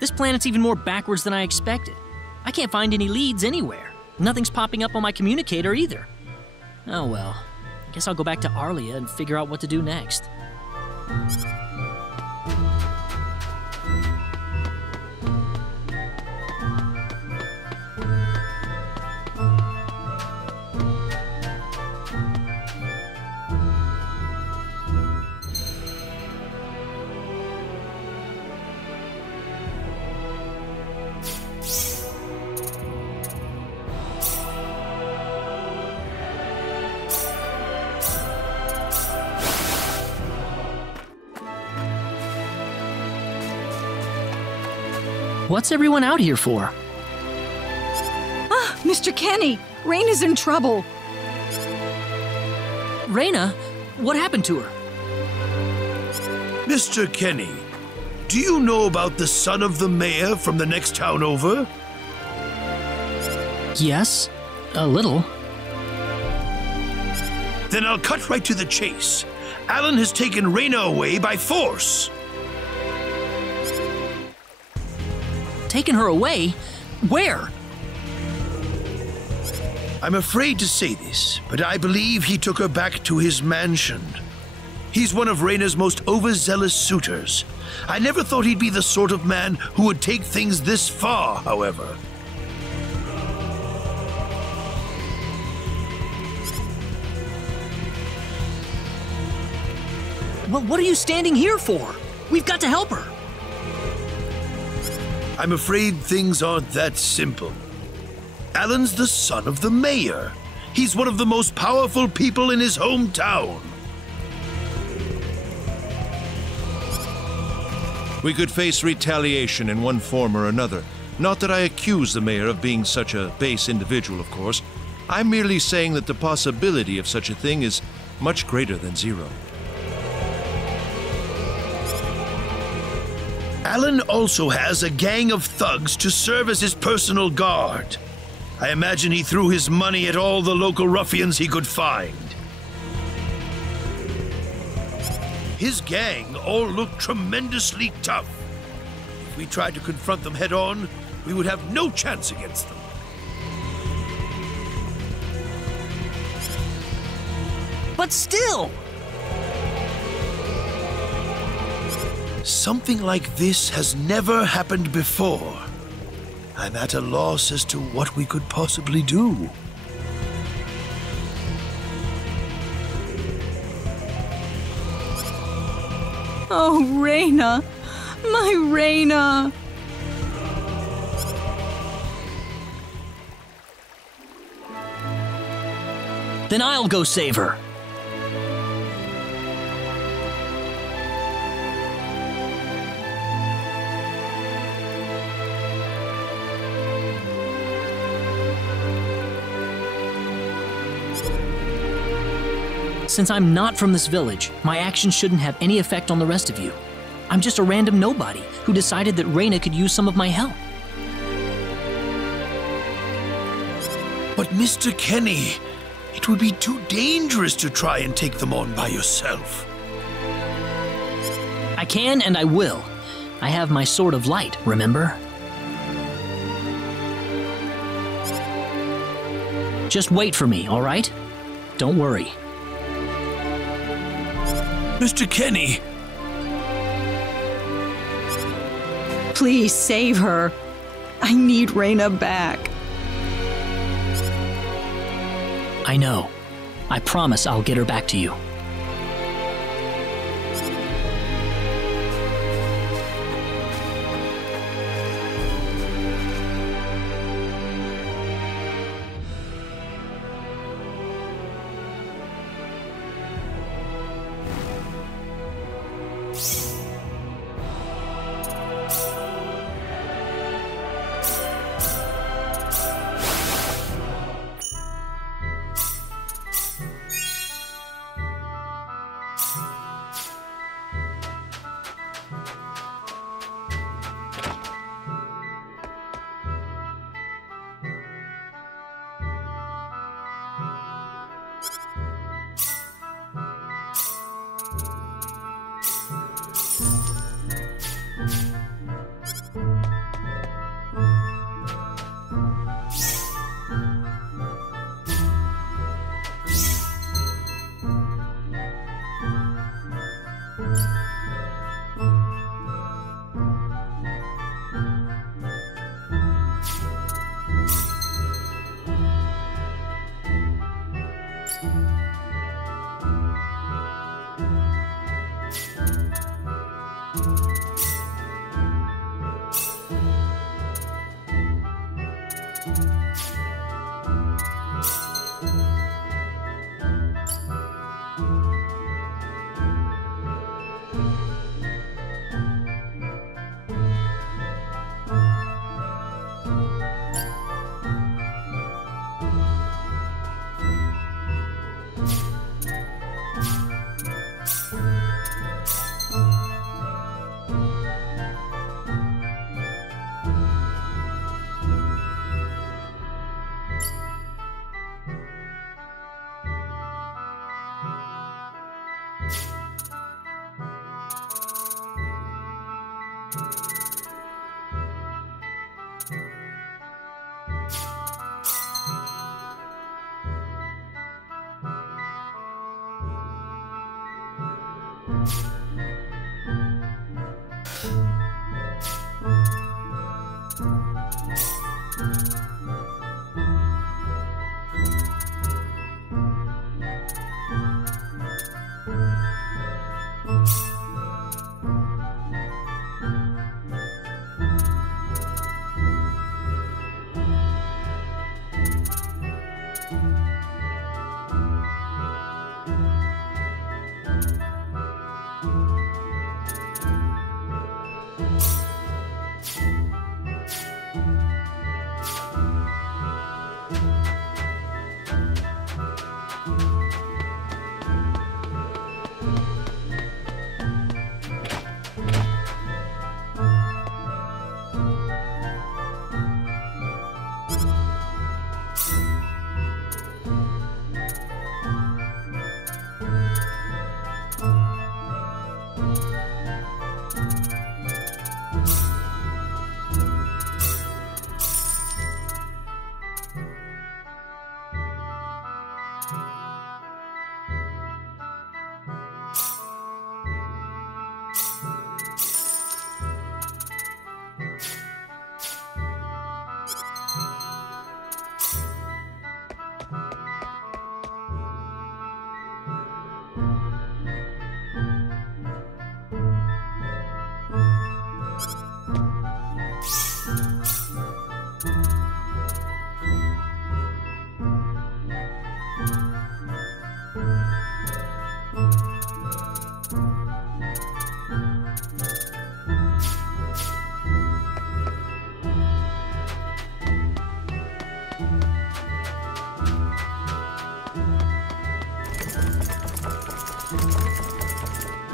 This planet's even more backwards than I expected. I can't find any leads anywhere. Nothing's popping up on my communicator either. Oh well. I guess I'll go back to Arlia and figure out what to do next. What's everyone out here for? Ah, Mr. Kenny, Raina's in trouble. Raina? What happened to her? Mr. Kenny, do you know about the son of the mayor from the next town over? Yes, a little. Then I'll cut right to the chase. Alan has taken Raina away by force. Taken her away? Where? I'm afraid to say this, but I believe he took her back to his mansion. He's one of Raina's most overzealous suitors. I never thought he'd be the sort of man who would take things this far, however. Well, what are you standing here for? We've got to help her. I'm afraid things aren't that simple. Alan's the son of the mayor. He's one of the most powerful people in his hometown. We could face retaliation in one form or another. Not that I accuse the mayor of being such a base individual, of course. I'm merely saying that the possibility of such a thing is much greater than zero. Alan also has a gang of thugs to serve as his personal guard. I imagine he threw his money at all the local ruffians he could find. His gang all look tremendously tough. If we tried to confront them head-on, we would have no chance against them. But still! Something like this has never happened before. I'm at a loss as to what we could possibly do. Oh, Raina. My Raina. Then I'll go save her. Since I'm not from this village, my actions shouldn't have any effect on the rest of you. I'm just a random nobody who decided that Raina could use some of my help. But Mr. Kenny, it would be too dangerous to try and take them on by yourself. I can and I will. I have my sword of light, remember? Just wait for me, all right? Don't worry. Mr. Kenny! Please save her. I need Raina back. I know. I promise I'll get her back to you.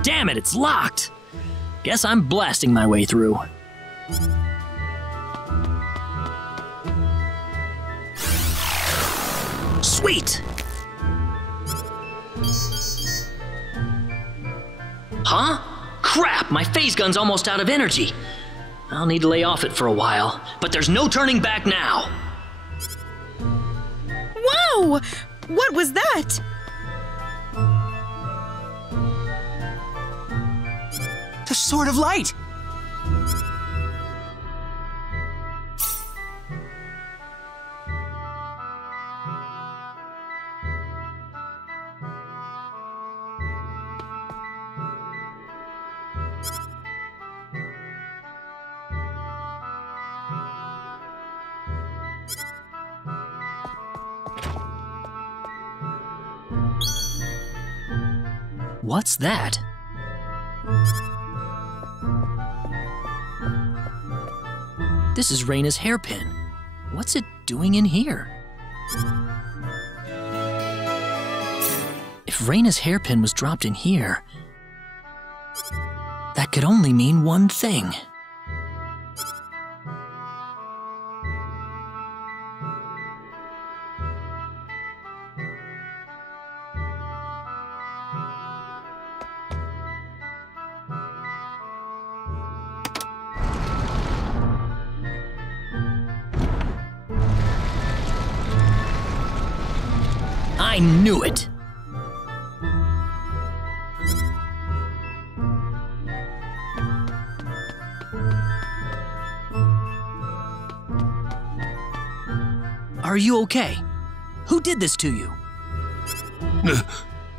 Damn it, it's locked! Guess I'm blasting my way through. Sweet! Huh? Crap, my phase gun's almost out of energy. I'll need to lay off it for a while, but there's no turning back now. Whoa! What was that? The Sword of Light! What's that? This is Reyna's hairpin. What's it doing in here? If Reyna's hairpin was dropped in here, that could only mean one thing. I knew it! Are you okay? Who did this to you?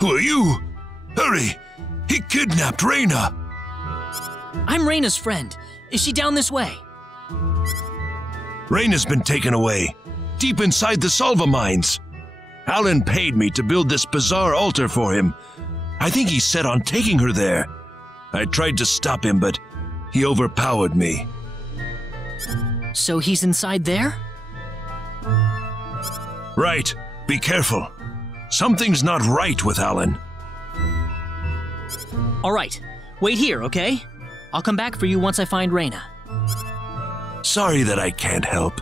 Who are you? Hurry! He kidnapped Reyna! I'm Reyna's friend. Is she down this way? Reyna's been taken away, deep inside the Salva mines. Alan paid me to build this bizarre altar for him. I think he's set on taking her there. I tried to stop him, but he overpowered me. So he's inside there? Right. Be careful. Something's not right with Alan. All right. Wait here, okay? I'll come back for you once I find Reyna. Sorry that I can't help.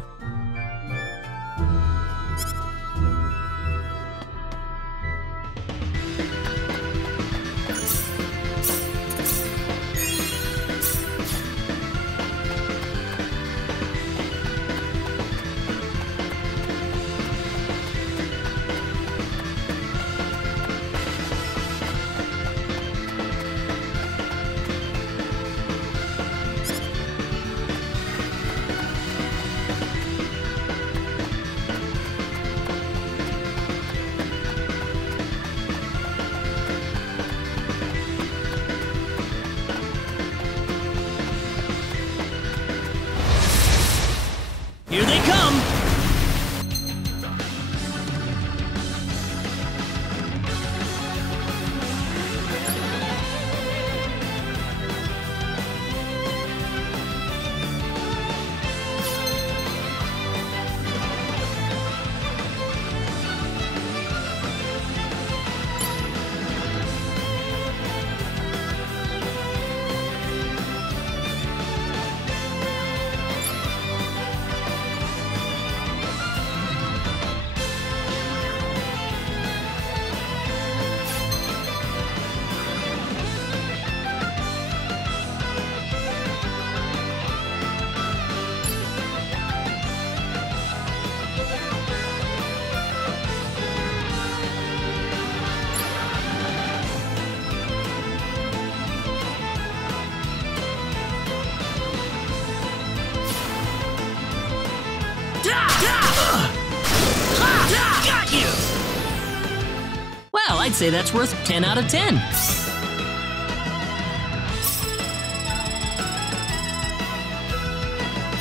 say that's worth 10 out of 10.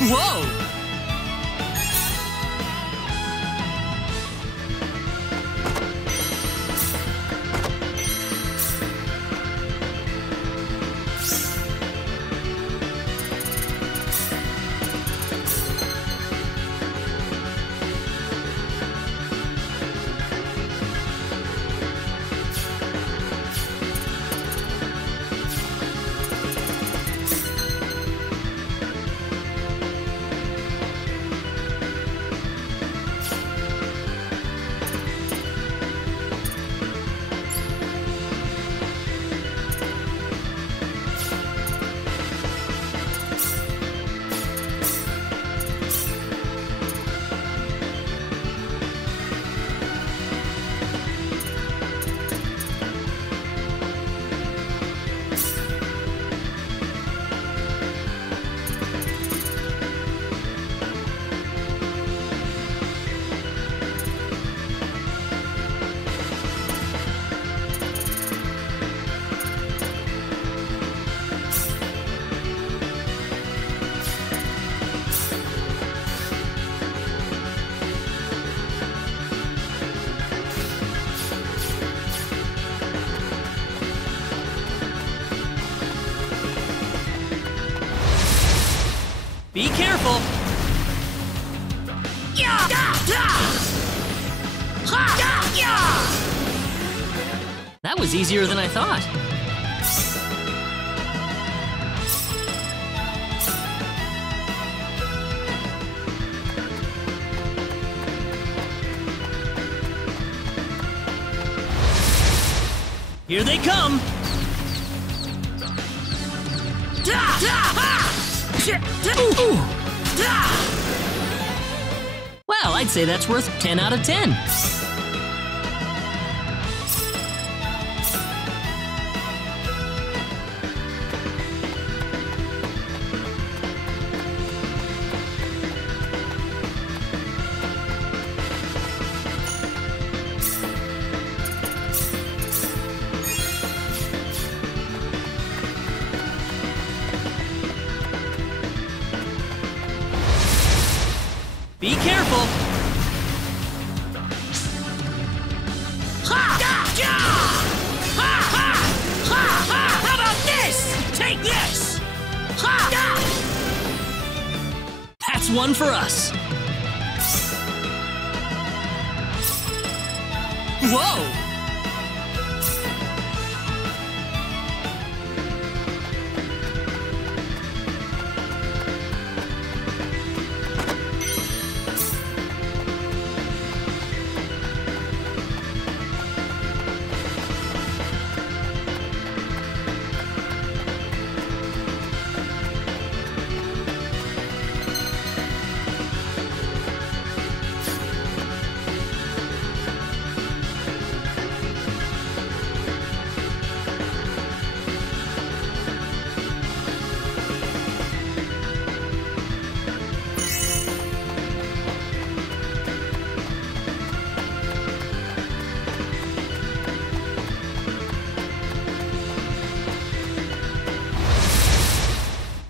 Whoa! Be careful! That was easier than I thought. Here they come! Well, I'd say that's worth 10 out of 10. Be careful! How about this? Take this! That's one for us! Whoa!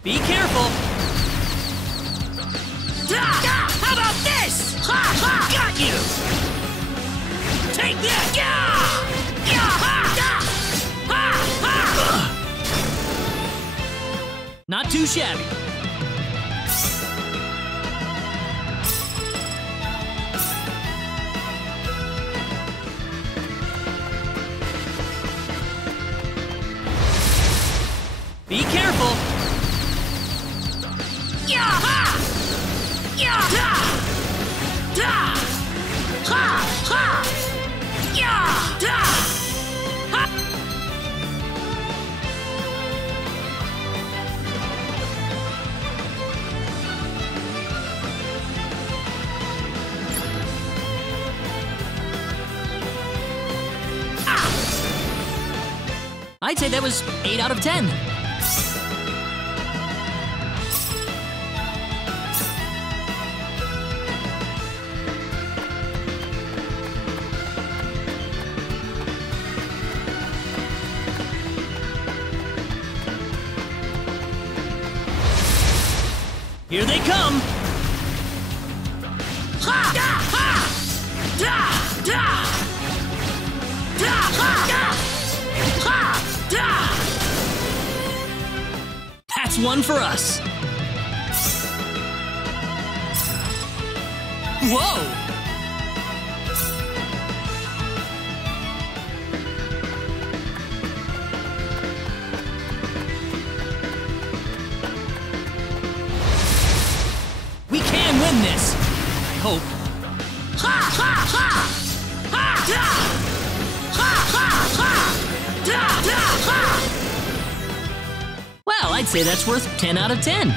Be careful! How about this? Got you! Take this! Not too shabby. Be careful! I'd say that was 8 out of 10. Here they come! Ha! Da! Ha! Da! Da! Da! Ha! Da! Ha! Da! That's one for us! Whoa! We can win this! I hope. Ha! Ha! Ha! Ha! Da! Ha! Ha! Ha! Da! Da! Ha! Well, I'd say that's worth 10 out of 10.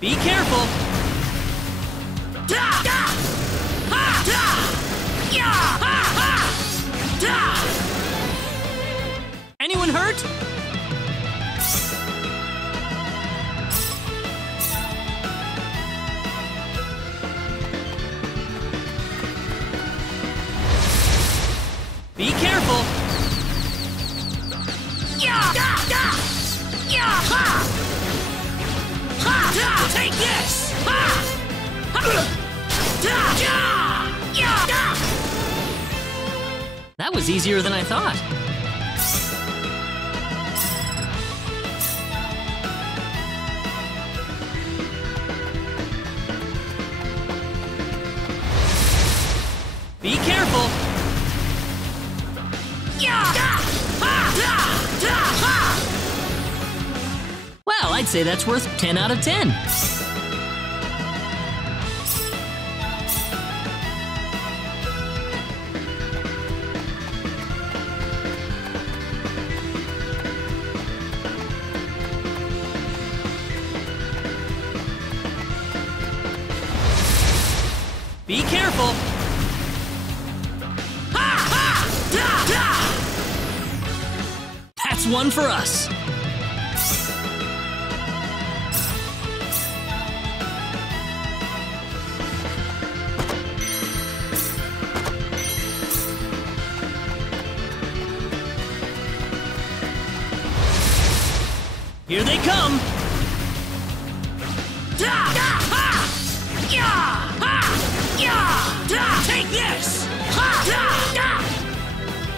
Be careful! Da! Da! Ha! Da! Ya! Ha! Ha! Da! Anyone hurt? Be careful! Ya! Da! Da! Ya! Ha! Ha! Da! Take this! Ha! Ha! Da! Ya! Ya! Da! That was easier than I thought. Be careful! Ya! Da! Ha! Da! Da! Ha! Well, I'd say that's worth 10 out of 10. Be careful! Ha! Ha! Da! Da! That's one for us. Here they come! Da! Da! Ha! Ya! Ha! Ya! Da! Take this! Ha! Da! Da!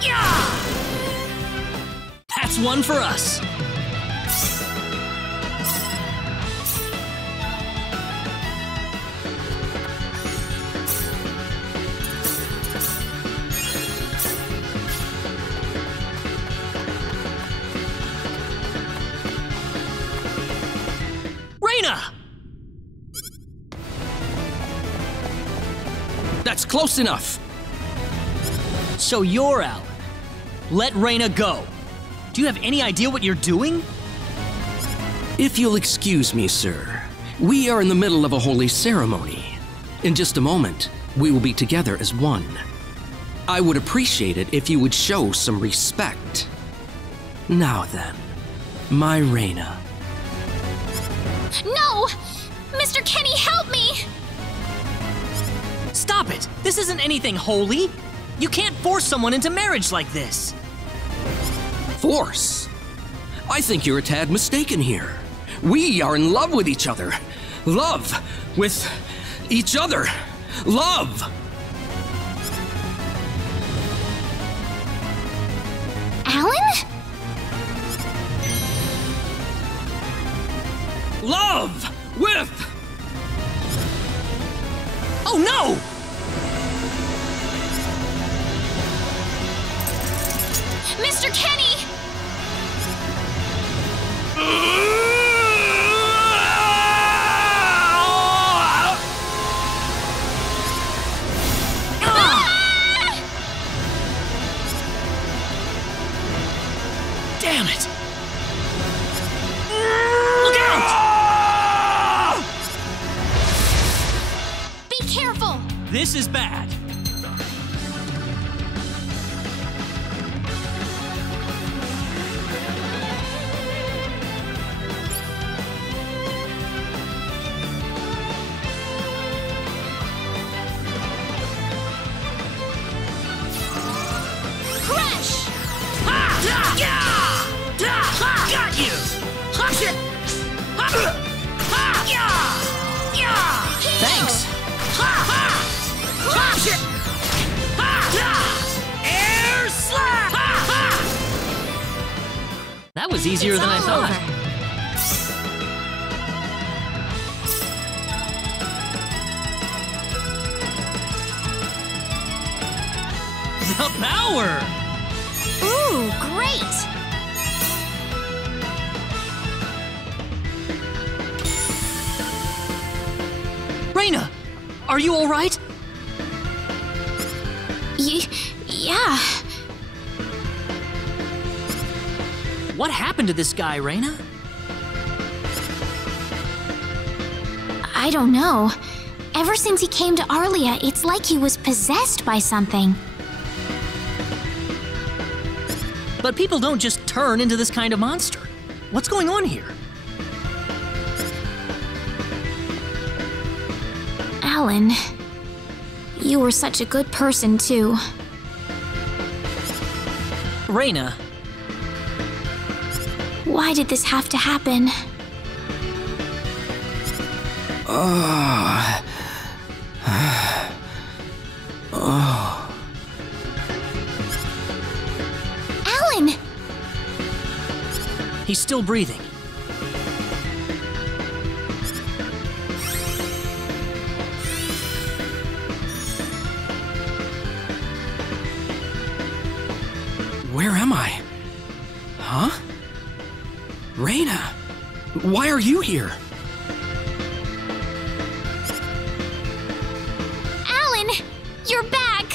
Ya! That's one for us. Reina! That's close enough. So you're out. Let Reyna go. Do you have any idea what you're doing? If you'll excuse me, sir, we are in the middle of a holy ceremony. In just a moment, we will be together as one. I would appreciate it if you would show some respect. Now then, my Reyna. No! Mr. Kenny, help me! Stop it! This isn't anything holy! You can't force someone into marriage like this! Force? I think you're a tad mistaken here. We are in love with each other. Love with each other. Love! Alan? Love with... Oh no! Mr. Kenny! Damn it! Look out! Be careful! This is bad. Crash! Got you! Thanks. Air slap! That was easier than I thought. The power! Ooh, great! Reyna, are you all right? Yeah. What happened to this guy, Reyna? I don't know. Ever since he came to Arlia, it's like he was possessed by something. But people don't just turn into this kind of monster. What's going on here? Alan, you were such a good person, too. Reyna. Why did this have to happen? Alan! He's still breathing. Where am I? Huh? Reyna, why are you here? Alan! You're back!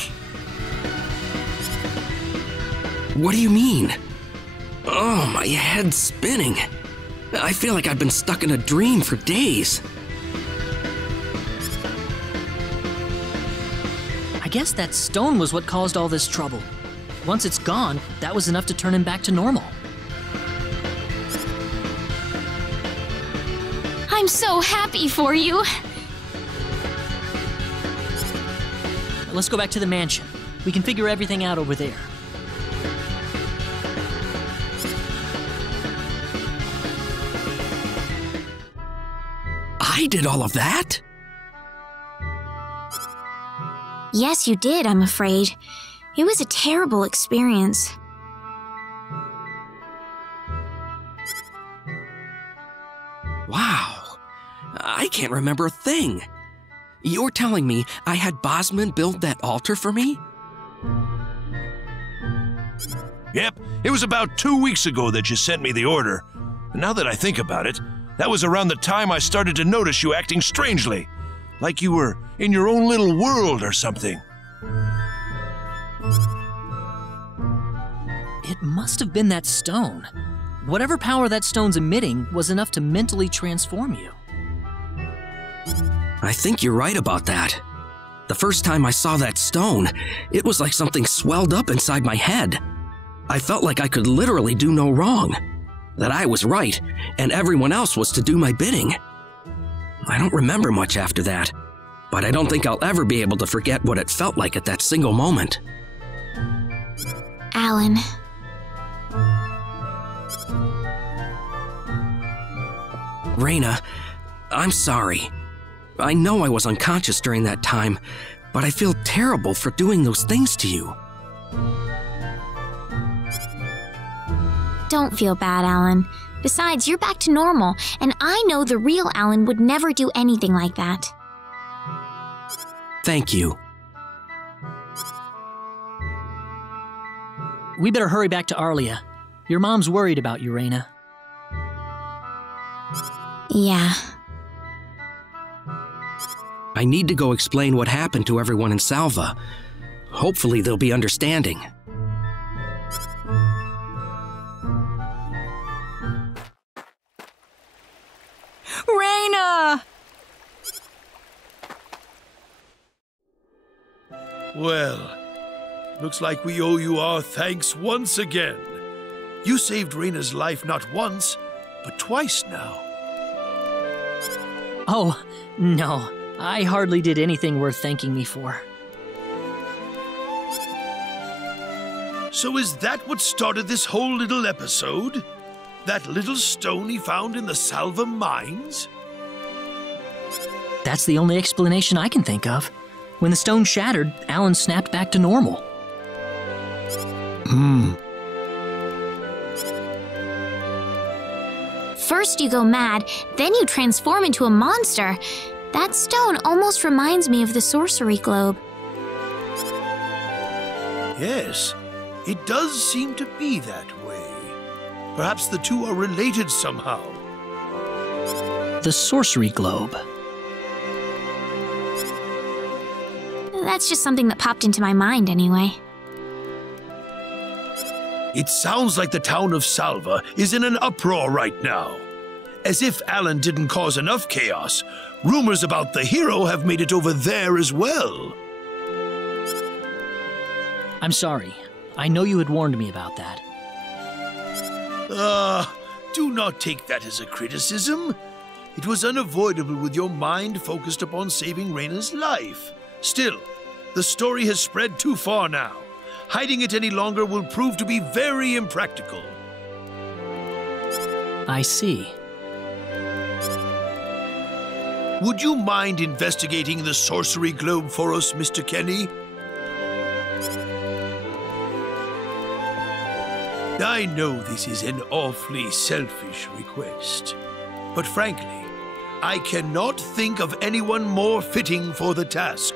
What do you mean? Oh, my head's spinning. I feel like I've been stuck in a dream for days. I guess that stone was what caused all this trouble. Once it's gone, that was enough to turn him back to normal. I'm so happy for you. Let's go back to the mansion. We can figure everything out over there. I did all of that? Yes, you did, I'm afraid. It was a terrible experience. Wow. I can't remember a thing. You're telling me I had Bosman build that altar for me? Yep, it was about 2 weeks ago that you sent me the order. Now that I think about it, that was around the time I started to notice you acting strangely. Like you were in your own little world or something. It must have been that stone. Whatever power that stone's emitting was enough to mentally transform you. I think you're right about that. The first time I saw that stone, it was like something swelled up inside my head. I felt like I could literally do no wrong, that I was right, and everyone else was to do my bidding. I don't remember much after that, but I don't think I'll ever be able to forget what it felt like at that single moment. Alan. Reyna, I'm sorry. I know I was unconscious during that time, but I feel terrible for doing those things to you. Don't feel bad, Alan. Besides, you're back to normal, and I know the real Alan would never do anything like that. Thank you. We better hurry back to Arlia. Your mom's worried about you, Reyna. Yeah. I need to go explain what happened to everyone in Salva. Hopefully they'll be understanding. Reyna! Well, looks like we owe you our thanks once again. You saved Reyna's life not once, but twice now. Oh, no. I hardly did anything worth thanking me for. So is that what started this whole little episode? That little stone he found in the Salva mines? That's the only explanation I can think of. When the stone shattered, Alan snapped back to normal. First you go mad, then you transform into a monster. That stone almost reminds me of the sorcery globe. Yes, it does seem to be that way. Perhaps the two are related somehow. The sorcery globe. That's just something that popped into my mind anyway. It sounds like the town of Salva is in an uproar right now. As if Alan didn't cause enough chaos, rumors about the hero have made it over there as well. I'm sorry. I know you had warned me about that. Do not take that as a criticism. It was unavoidable with your mind focused upon saving Reyna's life. Still, the story has spread too far now. Hiding it any longer will prove to be very impractical. I see. Would you mind investigating the sorcery globe for us, Mr. Kenny? I know this is an awfully selfish request, but frankly, I cannot think of anyone more fitting for the task.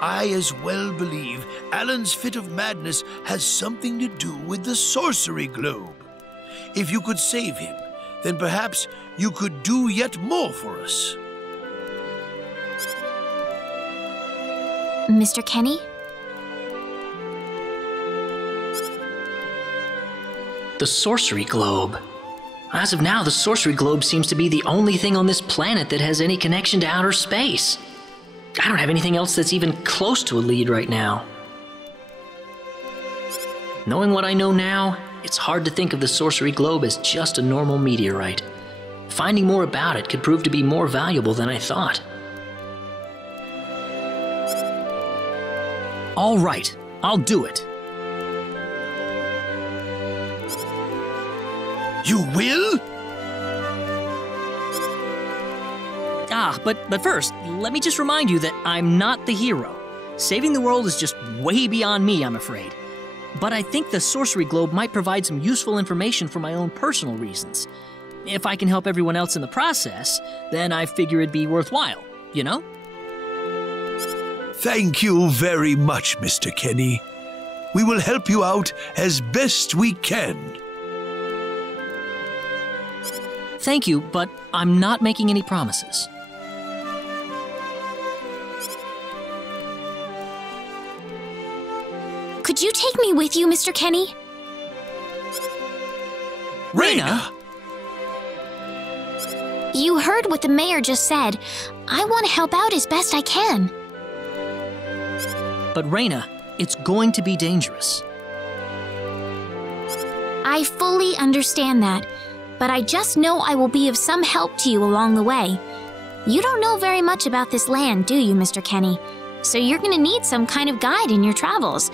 I as well believe Alan's fit of madness has something to do with the sorcery globe. If you could save him, then perhaps you could do yet more for us. Mr. Kenny? The sorcery globe. As of now, the sorcery globe seems to be the only thing on this planet that has any connection to outer space. I don't have anything else that's even close to a lead right now. Knowing what I know now, it's hard to think of the sorcery globe as just a normal meteorite. Finding more about it could prove to be more valuable than I thought. All right, I'll do it. You will? But first, let me just remind you that I'm not the hero. Saving the world is just way beyond me, I'm afraid. But I think the sorcery globe might provide some useful information for my own personal reasons. If I can help everyone else in the process, then I figure it'd be worthwhile, you know? Thank you very much, Mr. Kenny. We will help you out as best we can. Thank you, but I'm not making any promises. Could you take me with you, Mr. Kenny? Reyna! You heard what the mayor just said. I want to help out as best I can. But Reyna, it's going to be dangerous. I fully understand that, but I just know I will be of some help to you along the way. You don't know very much about this land, do you, Mr. Kenny? So you're gonna need some kind of guide in your travels.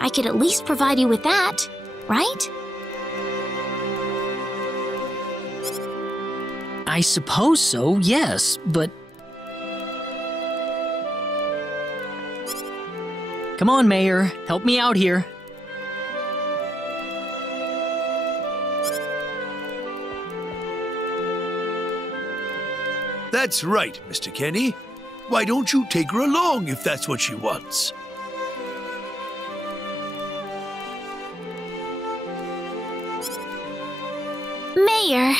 I could at least provide you with that, right? I suppose so, yes, but... Come on, Mayor, help me out here. That's right, Mr. Kenny. Why don't you take her along if that's what she wants? Mayor.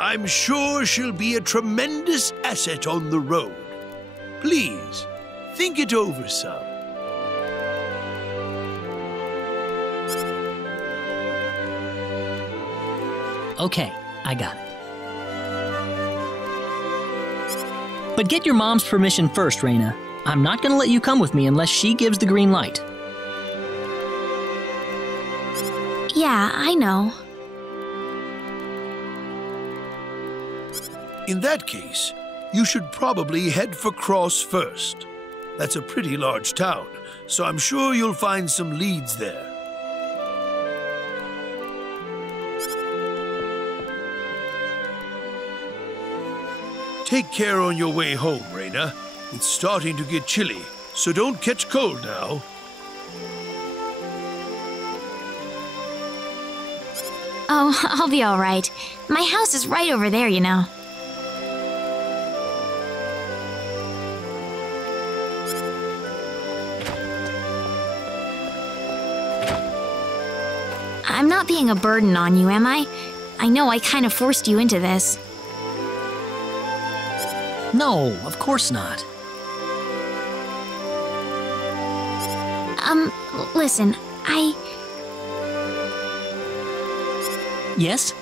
I'm sure she'll be a tremendous asset on the road. Please, think it over some. Okay, I got it. But get your mom's permission first, Reyna. I'm not gonna let you come with me unless she gives the green light. Yeah, I know. In that case, you should probably head for Cross first. That's a pretty large town, so I'm sure you'll find some leads there. Take care on your way home, Reyna. It's starting to get chilly, so don't catch cold now. Oh, I'll be all right. My house is right over there, you know. I'm not being a burden on you, am I? I know I kind of forced you into this. No, of course not. Listen, Yes?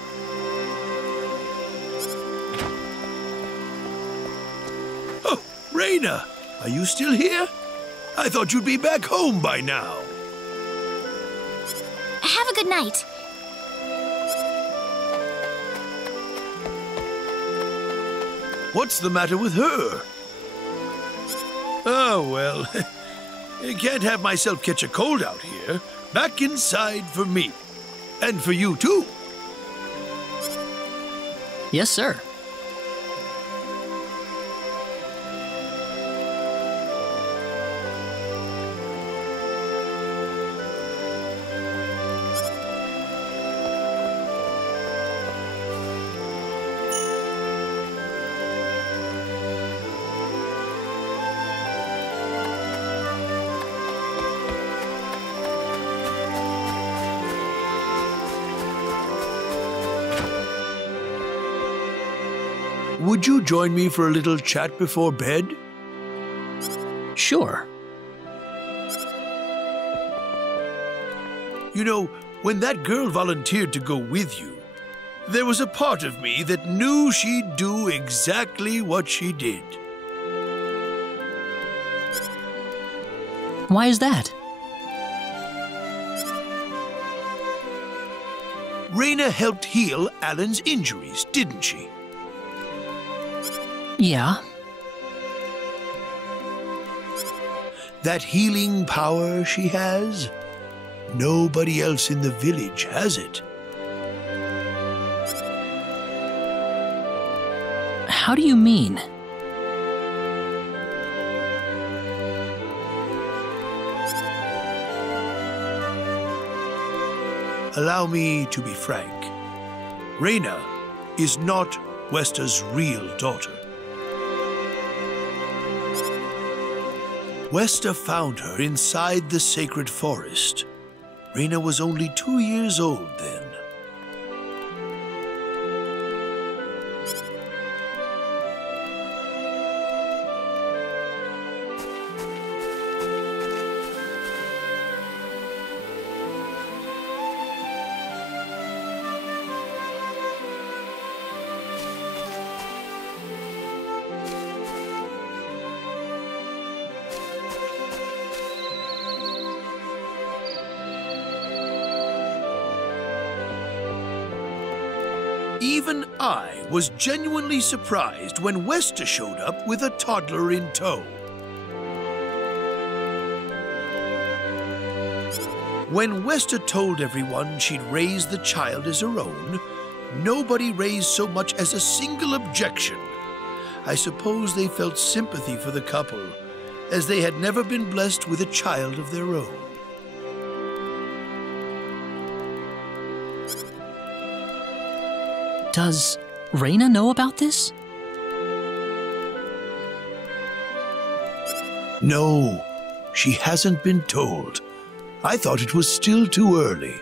Oh, Reyna, are you still here? I thought you'd be back home by now. Have a good night. What's the matter with her? Oh, well, I can't have myself catch a cold out here. Back inside for me. And for you, too. Yes, sir. Would you join me for a little chat before bed? Sure. You know, when that girl volunteered to go with you, there was a part of me that knew she'd do exactly what she did. Why is that? Reyna helped heal Alan's injuries, didn't she? Yeah. That healing power she has, nobody else in the village has it. How do you mean? Allow me to be frank. Reyna is not Westa's real daughter. Westa found her inside the sacred forest. Reyna was only 2 years old then. Even I was genuinely surprised when Westa showed up with a toddler in tow. When Westa told everyone she'd raised the child as her own, nobody raised so much as a single objection. I suppose they felt sympathy for the couple, as they had never been blessed with a child of their own. Does Reyna know about this? No, she hasn't been told. I thought it was still too early.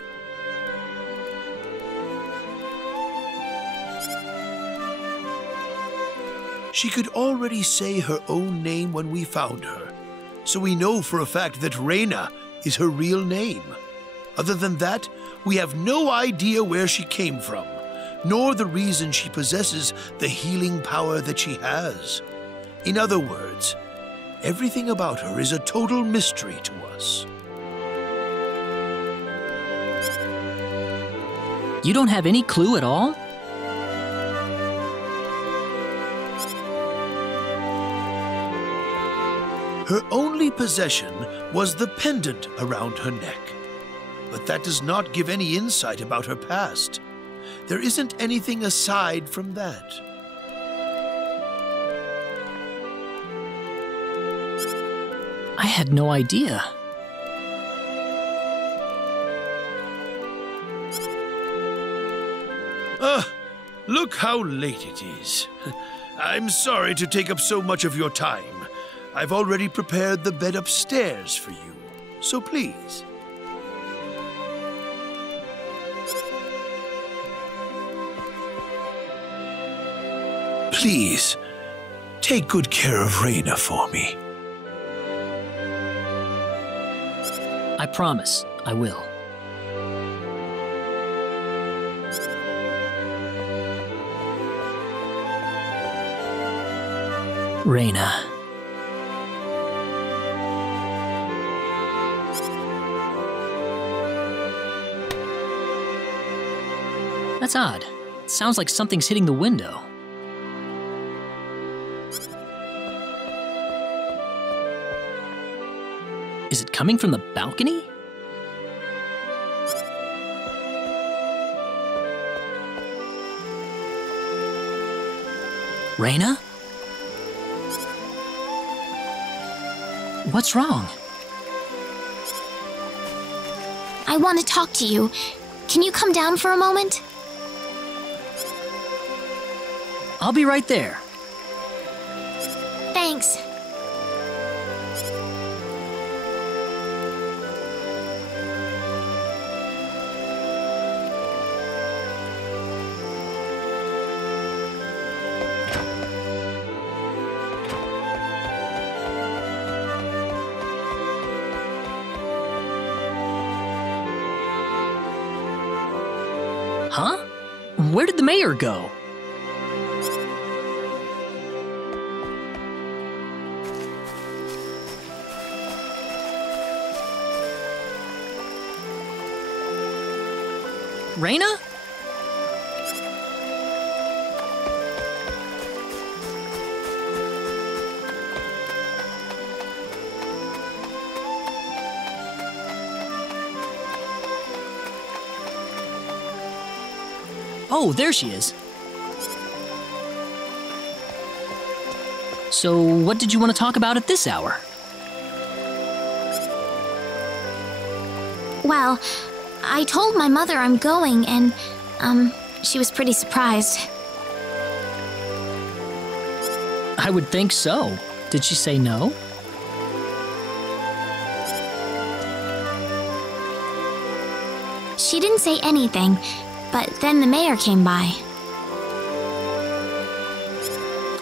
She could already say her own name when we found her, so we know for a fact that Reyna is her real name. Other than that, we have no idea where she came from, nor the reason she possesses the healing power that she has. In other words, everything about her is a total mystery to us. You don't have any clue at all? Her only possession was the pendant around her neck. But that does not give any insight about her past. There isn't anything aside from that. I had no idea. Look how late it is. I'm sorry to take up so much of your time. I've already prepared the bed upstairs for you, so please. Please, take good care of Reyna for me. I promise I will. Reyna. That's odd. It sounds like something's hitting the window. Is it coming from the balcony? Reyna? What's wrong? I want to talk to you. Can you come down for a moment? I'll be right there. Thanks. Huh? Where did the mayor go? Reyna? Oh, there she is. So, what did you want to talk about at this hour? Well, I told my mother I'm going and, she was pretty surprised. I would think so. Did she say no? She didn't say anything, but then the mayor came by.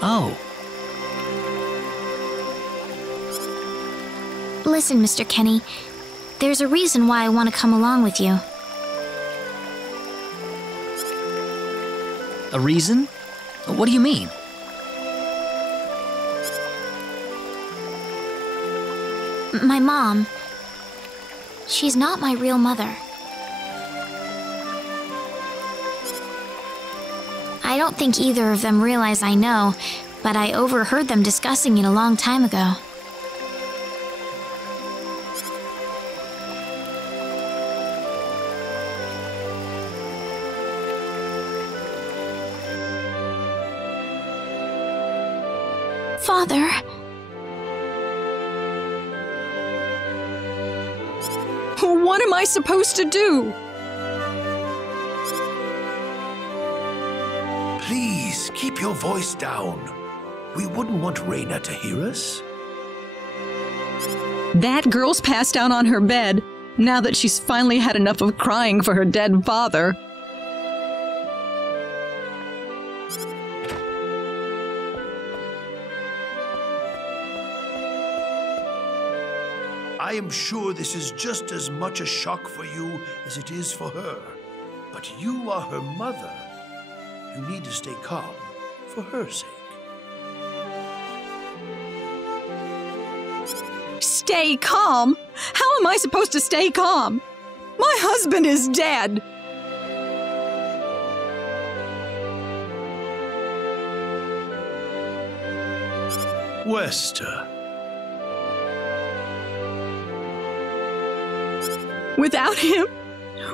Oh. Listen, Mr. Kenny, there's a reason why I want to come along with you. A reason? What do you mean? My mom, she's not my real mother. I don't think either of them realize I know, but I overheard them discussing it a long time ago. Father. What am I supposed to do? Please, keep your voice down. We wouldn't want Raina to hear us. That girl's passed out on her bed, now that she's finally had enough of crying for her dead father. I am sure this is just as much a shock for you as it is for her. But you are her mother. You need to stay calm for her sake. Stay calm? How am I supposed to stay calm? My husband is dead. Westa. Without him,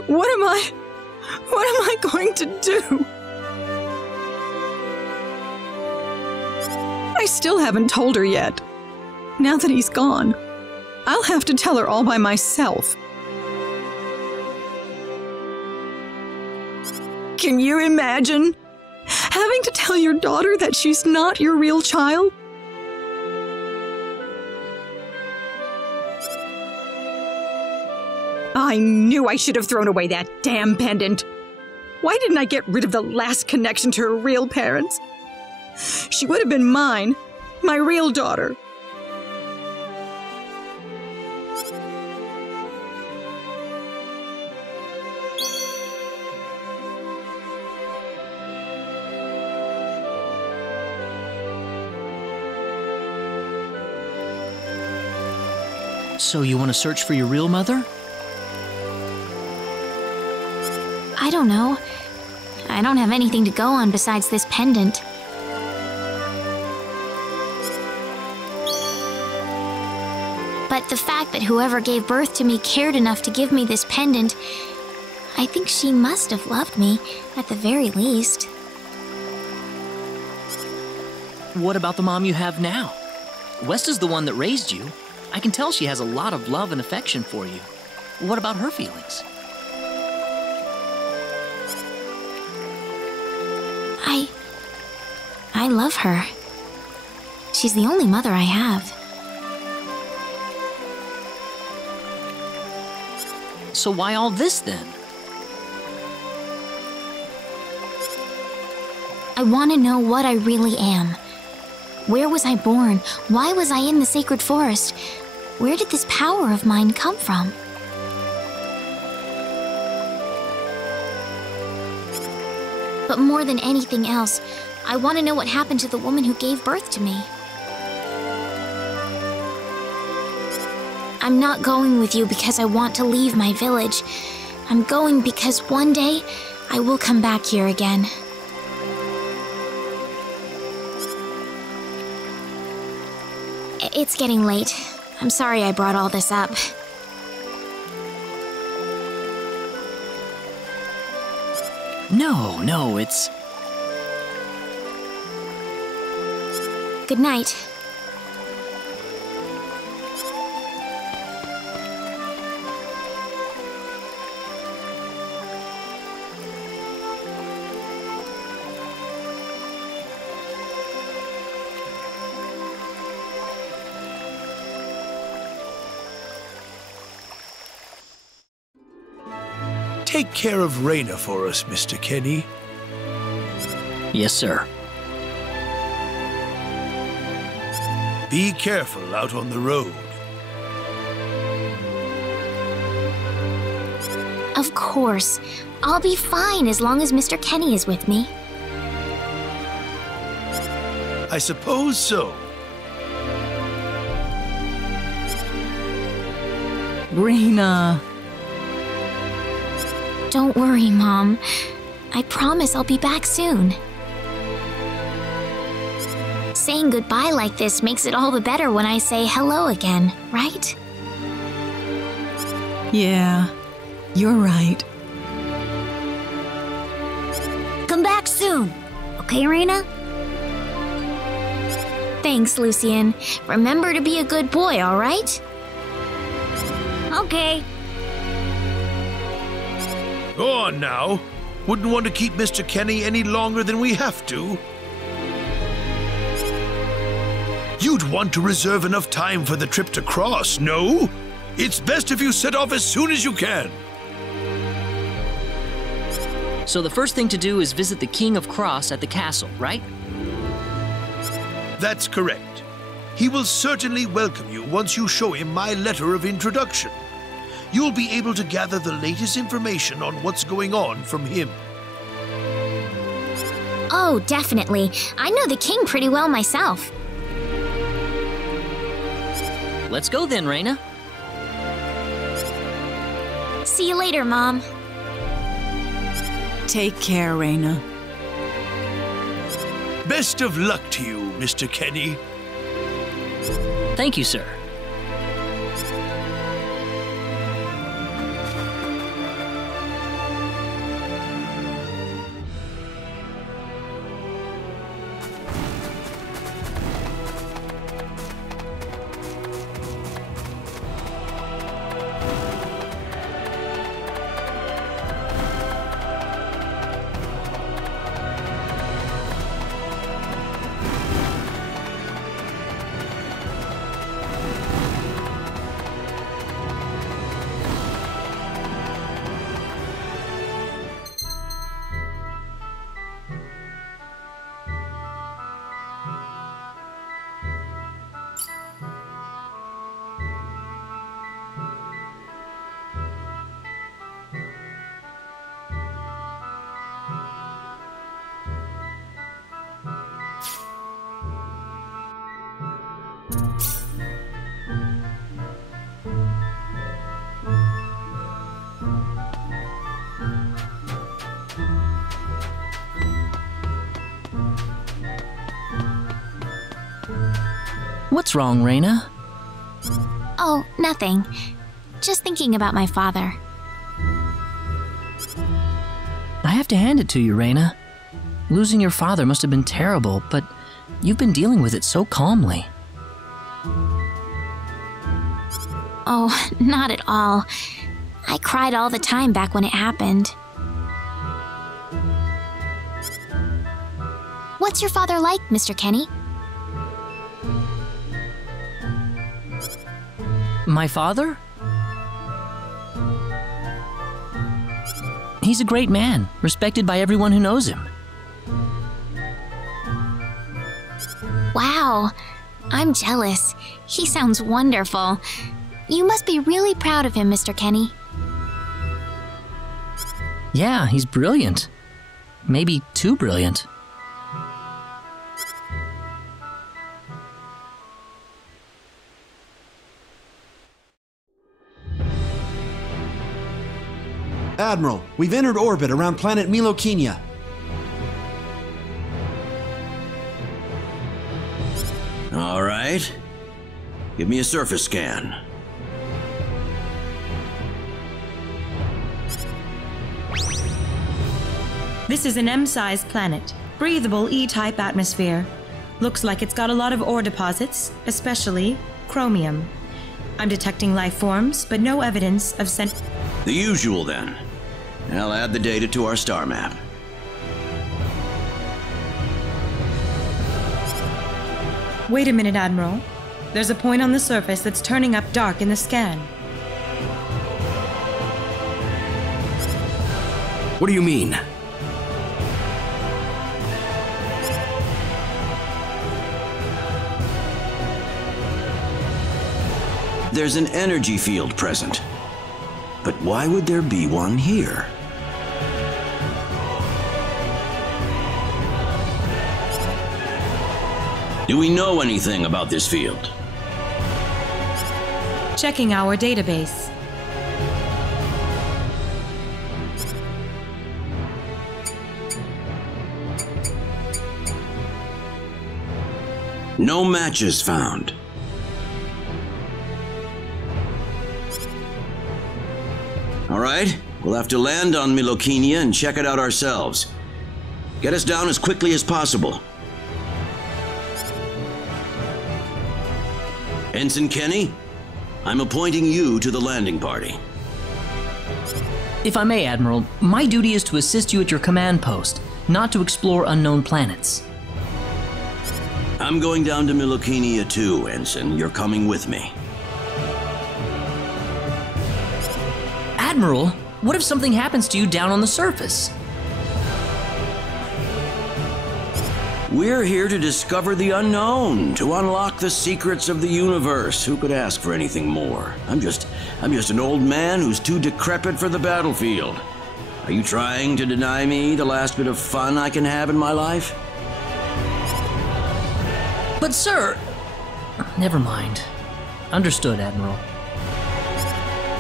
what am I going to do? I still haven't told her yet. Now that he's gone, I'll have to tell her all by myself. Can you imagine having to tell your daughter that she's not your real child? I knew I should have thrown away that damn pendant. Why didn't I get rid of the last connection to her real parents? She would have been mine, my real daughter. So you want to search for your real mother? I don't know. I don't have anything to go on besides this pendant. But the fact that whoever gave birth to me cared enough to give me this pendant, I think she must have loved me, at the very least. What about the mom you have now? Westa's the one that raised you. I can tell she has a lot of love and affection for you. What about her feelings? I love her. She's the only mother I have. So why all this then? I want to know what I really am. Where was I born? Why was I in the sacred forest? Where did this power of mine come from? But more than anything else, I want to know what happened to the woman who gave birth to me. I'm not going with you because I want to leave my village. I'm going because one day I will come back here again. It's getting late. I'm sorry I brought all this up. No, it's... Good night. Take care of Raina for us, Mr. Kenny. Yes, sir. Be careful out on the road. Of course. I'll be fine as long as Mr. Kenny is with me. I suppose so. Raina. Don't worry, Mom. I promise I'll be back soon. saying goodbye like this makes it all the better when I say hello again, right? Yeah, you're right. Come back soon. Okay, Reina? Thanks, Lucien. Remember to be a good boy, all right? Okay. Go on now. Wouldn't want to keep Mr. Kenny any longer than we have to. You'd want to reserve enough time for the trip to Cross, no? It's best if you set off as soon as you can. So the first thing to do is visit the King of Cross at the castle, right? That's correct. He will certainly welcome you once you show him my letter of introduction. You'll be able to gather the latest information on what's going on from him. Oh, definitely. I know the king pretty well myself. Let's go then, Reina. See you later, Mom. Take care, Reina. Best of luck to you, Mr. Kenny. Thank you, sir. What's wrong, Reina? Oh, nothing. Just thinking about my father. I have to hand it to you, Reina. Losing your father must have been terrible, but you've been dealing with it so calmly. Oh, not at all. I cried all the time back when it happened. What's your father like, Mr. Kenny? My father? He's a great man, respected by everyone who knows him. Wow, I'm jealous. He sounds wonderful. You must be really proud of him, Mr. Kenny. Yeah, he's brilliant. Maybe too brilliant. Admiral, we've entered orbit around planet Milokenia. All right. Give me a surface scan. This is an M-sized planet. Breathable E-type atmosphere. Looks like it's got a lot of ore deposits, especially chromium. I'm detecting life forms, but no evidence of The usual, then. I'll add the data to our star map. Wait a minute, Admiral. There's a point on the surface that's turning up dark in the scan. What do you mean? There's an energy field present. But why would there be one here? Do we know anything about this field? Checking our database. No matches found. All right, we'll have to land on Milokinia and check it out ourselves. Get us down as quickly as possible. Ensign Kenny, I'm appointing you to the landing party. If I may, Admiral, my duty is to assist you at your command post, not to explore unknown planets. I'm going down to Milokinia too, Ensign. You're coming with me. Admiral, what if something happens to you down on the surface? We're here to discover the unknown, to unlock the secrets of the universe. Who could ask for anything more? I'm just an old man who's too decrepit for the battlefield. Are you trying to deny me the last bit of fun I can have in my life? But sir... Never mind. Understood, Admiral.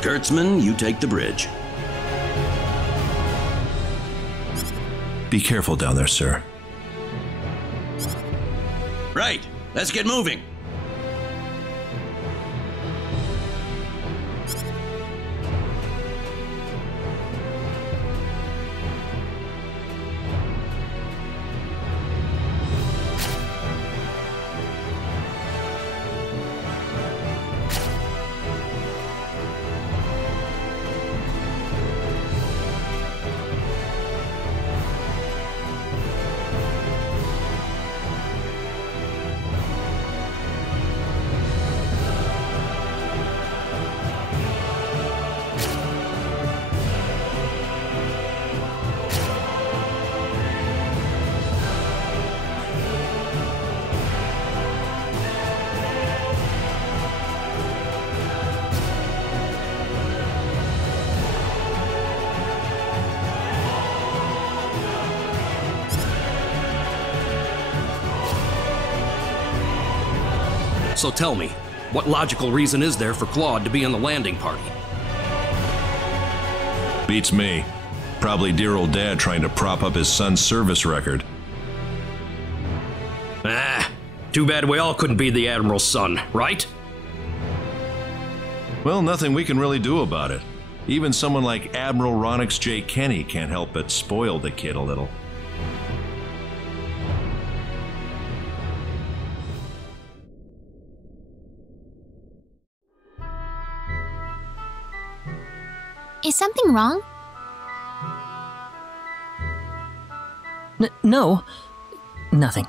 Kurtzman, you take the bridge. Be careful down there, sir. Right, let's get moving. So tell me, what logical reason is there for Claude to be in the landing party? Beats me. Probably dear old dad trying to prop up his son's service record. Ah, too bad we all couldn't be the Admiral's son, right? Well, nothing we can really do about it. Even someone like Admiral Ronix J. Kenny can't help but spoil the kid a little. Is something wrong? No. Nothing.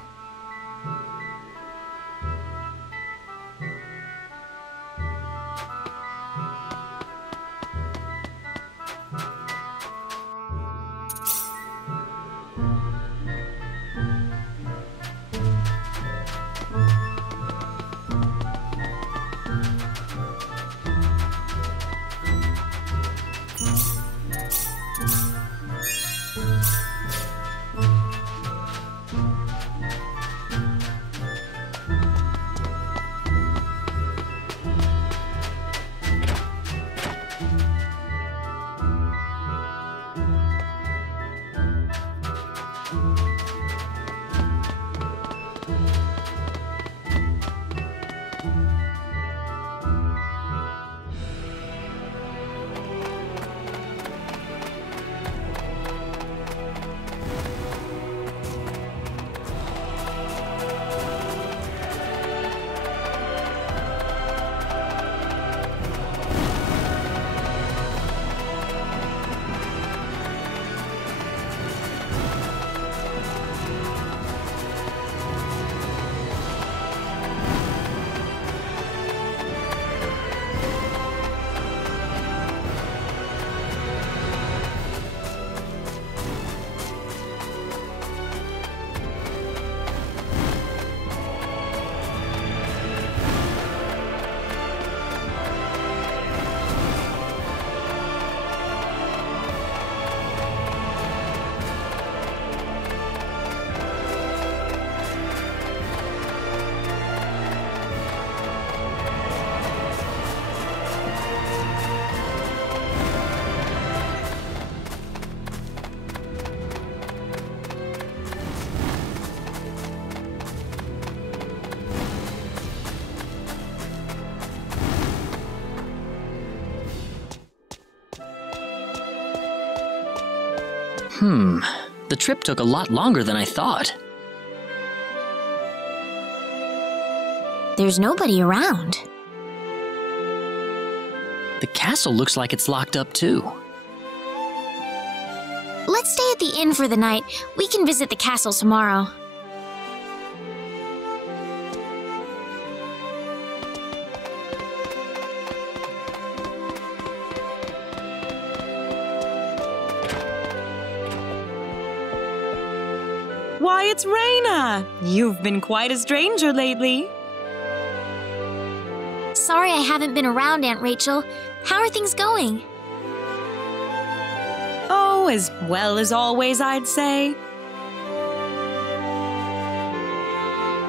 The trip took a lot longer than I thought. There's nobody around. The castle looks like it's locked up too. Let's stay at the inn for the night. We can visit the castle tomorrow. Why, it's Raina! You've been quite a stranger lately. Sorry I haven't been around, Aunt Rachel. How are things going? Oh, as well as always, I'd say.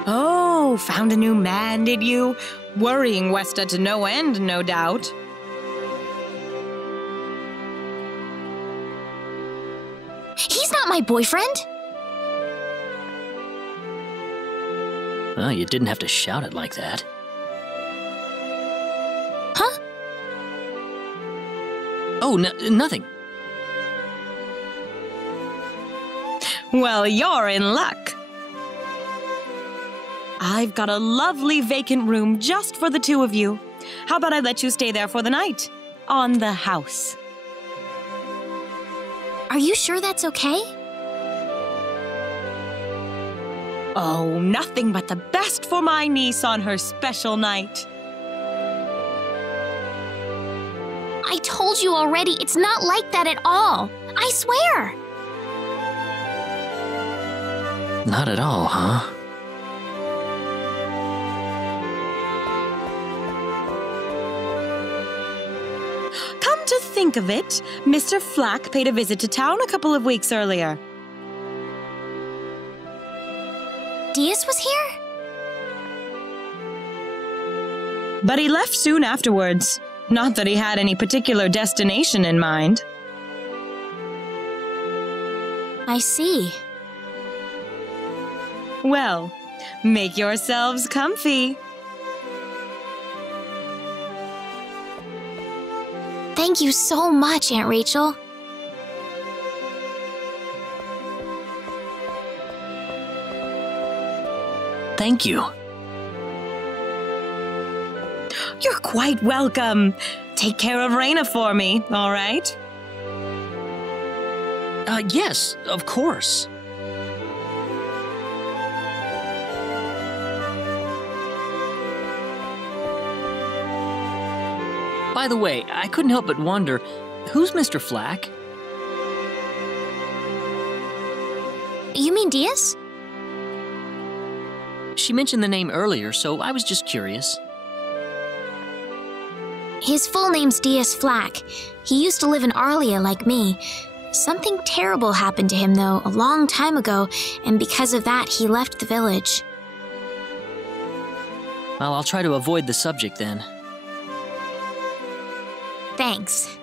Oh, found a new man, did you? Worrying Westa to no end, no doubt. He's not my boyfriend! Well, you didn't have to shout it like that. Huh? Oh, nothing. Well, you're in luck. I've got a lovely vacant room just for the two of you. How about I let you stay there for the night? On the house. Are you sure that's okay? Oh, nothing but the best for my niece on her special night. I told you already, it's not like that at all. I swear. Not at all, huh? Come to think of it, Mr. Flack paid a visit to town a couple of weeks earlier. Diaz was here? But he left soon afterwards. Not that he had any particular destination in mind. I see. Well, make yourselves comfy. Thank you so much, Aunt Rachel. Thank you. You're quite welcome. Take care of Raina for me, all right? Yes, of course. By the way, I couldn't help but wonder, who's Mr. Flack? You mean Diaz? She mentioned the name earlier, so I was just curious. His full name's Diaz Flack. He used to live in Arlia like me. Something terrible happened to him, though, a long time ago, and because of that, he left the village. Well, I'll try to avoid the subject then. Thanks.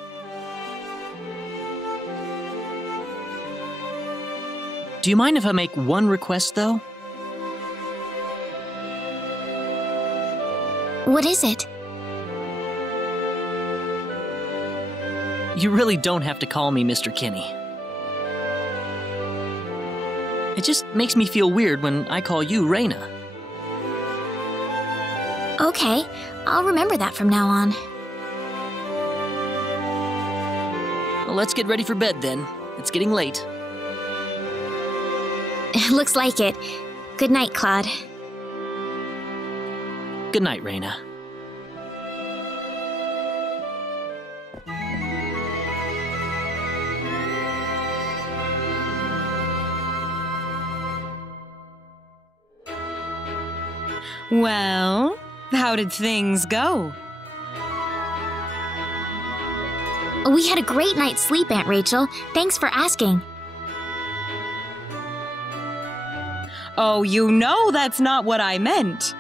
Do you mind if I make one request, though? What is it? You really don't have to call me Mr. Kinney. It just makes me feel weird when I call you Raina. Okay, I'll remember that from now on. Well, let's get ready for bed then. It's getting late. Looks like it. Good night, Claude. Good night, Raina. Well, how did things go? We had a great night's sleep, Aunt Rachel. Thanks for asking. Oh, you know that's not what I meant.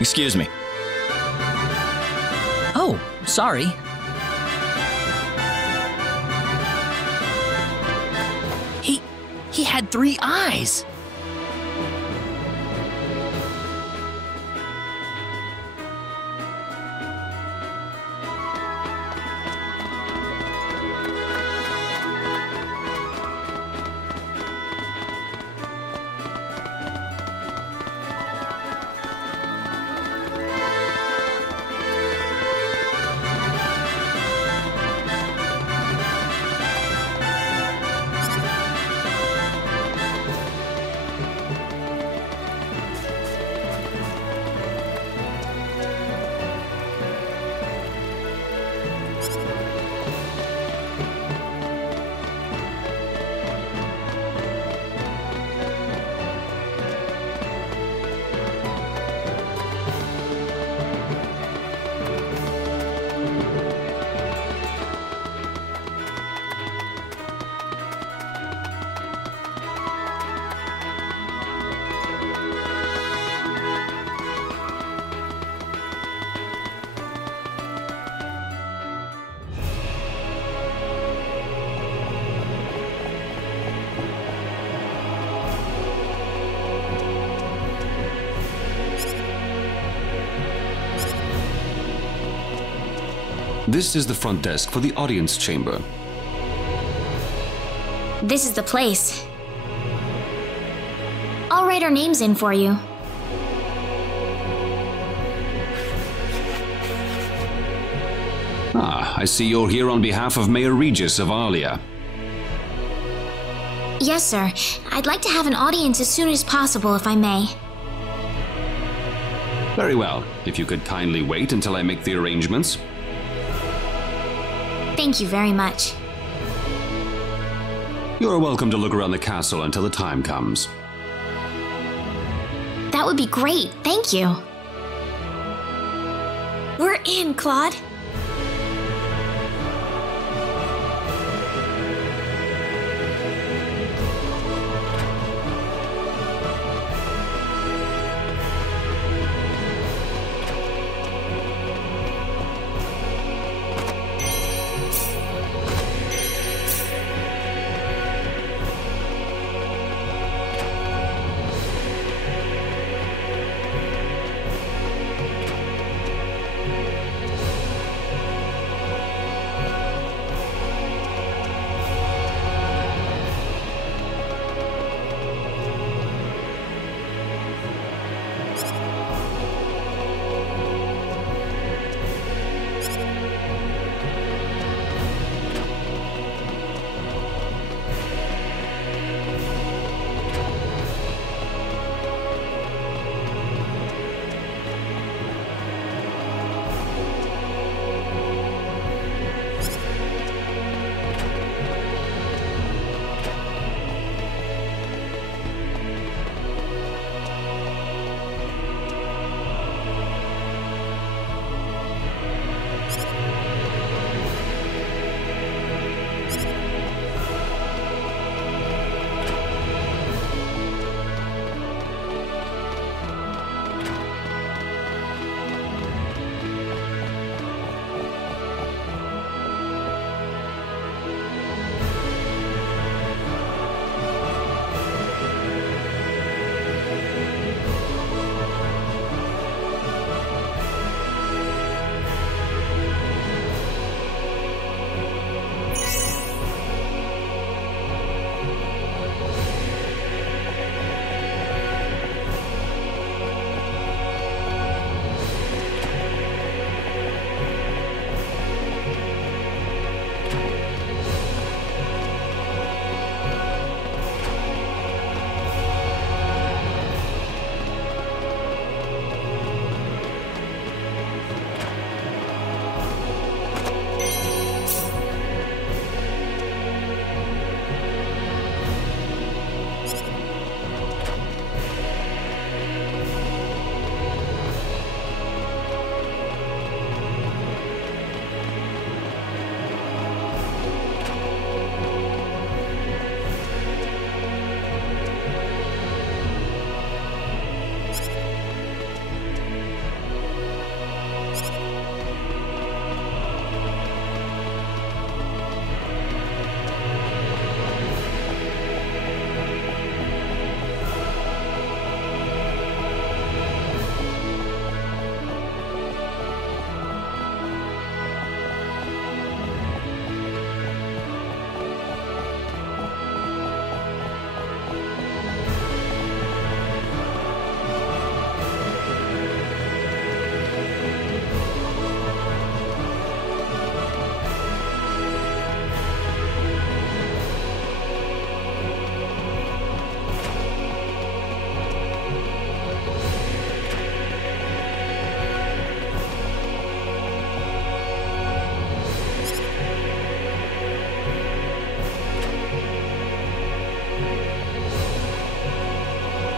Excuse me. Oh, sorry. He had 3 eyes. This is the front desk for the audience chamber. This is the place. I'll write our names in for you. I see you're here on behalf of Mayor Regis of Alia. Yes, sir. I'd like to have an audience as soon as possible, if I may. Very well. If you could kindly wait until I make the arrangements. Thank you very much. You're welcome to look around the castle until the time comes. That would be great. Thank you. We're in, Claude.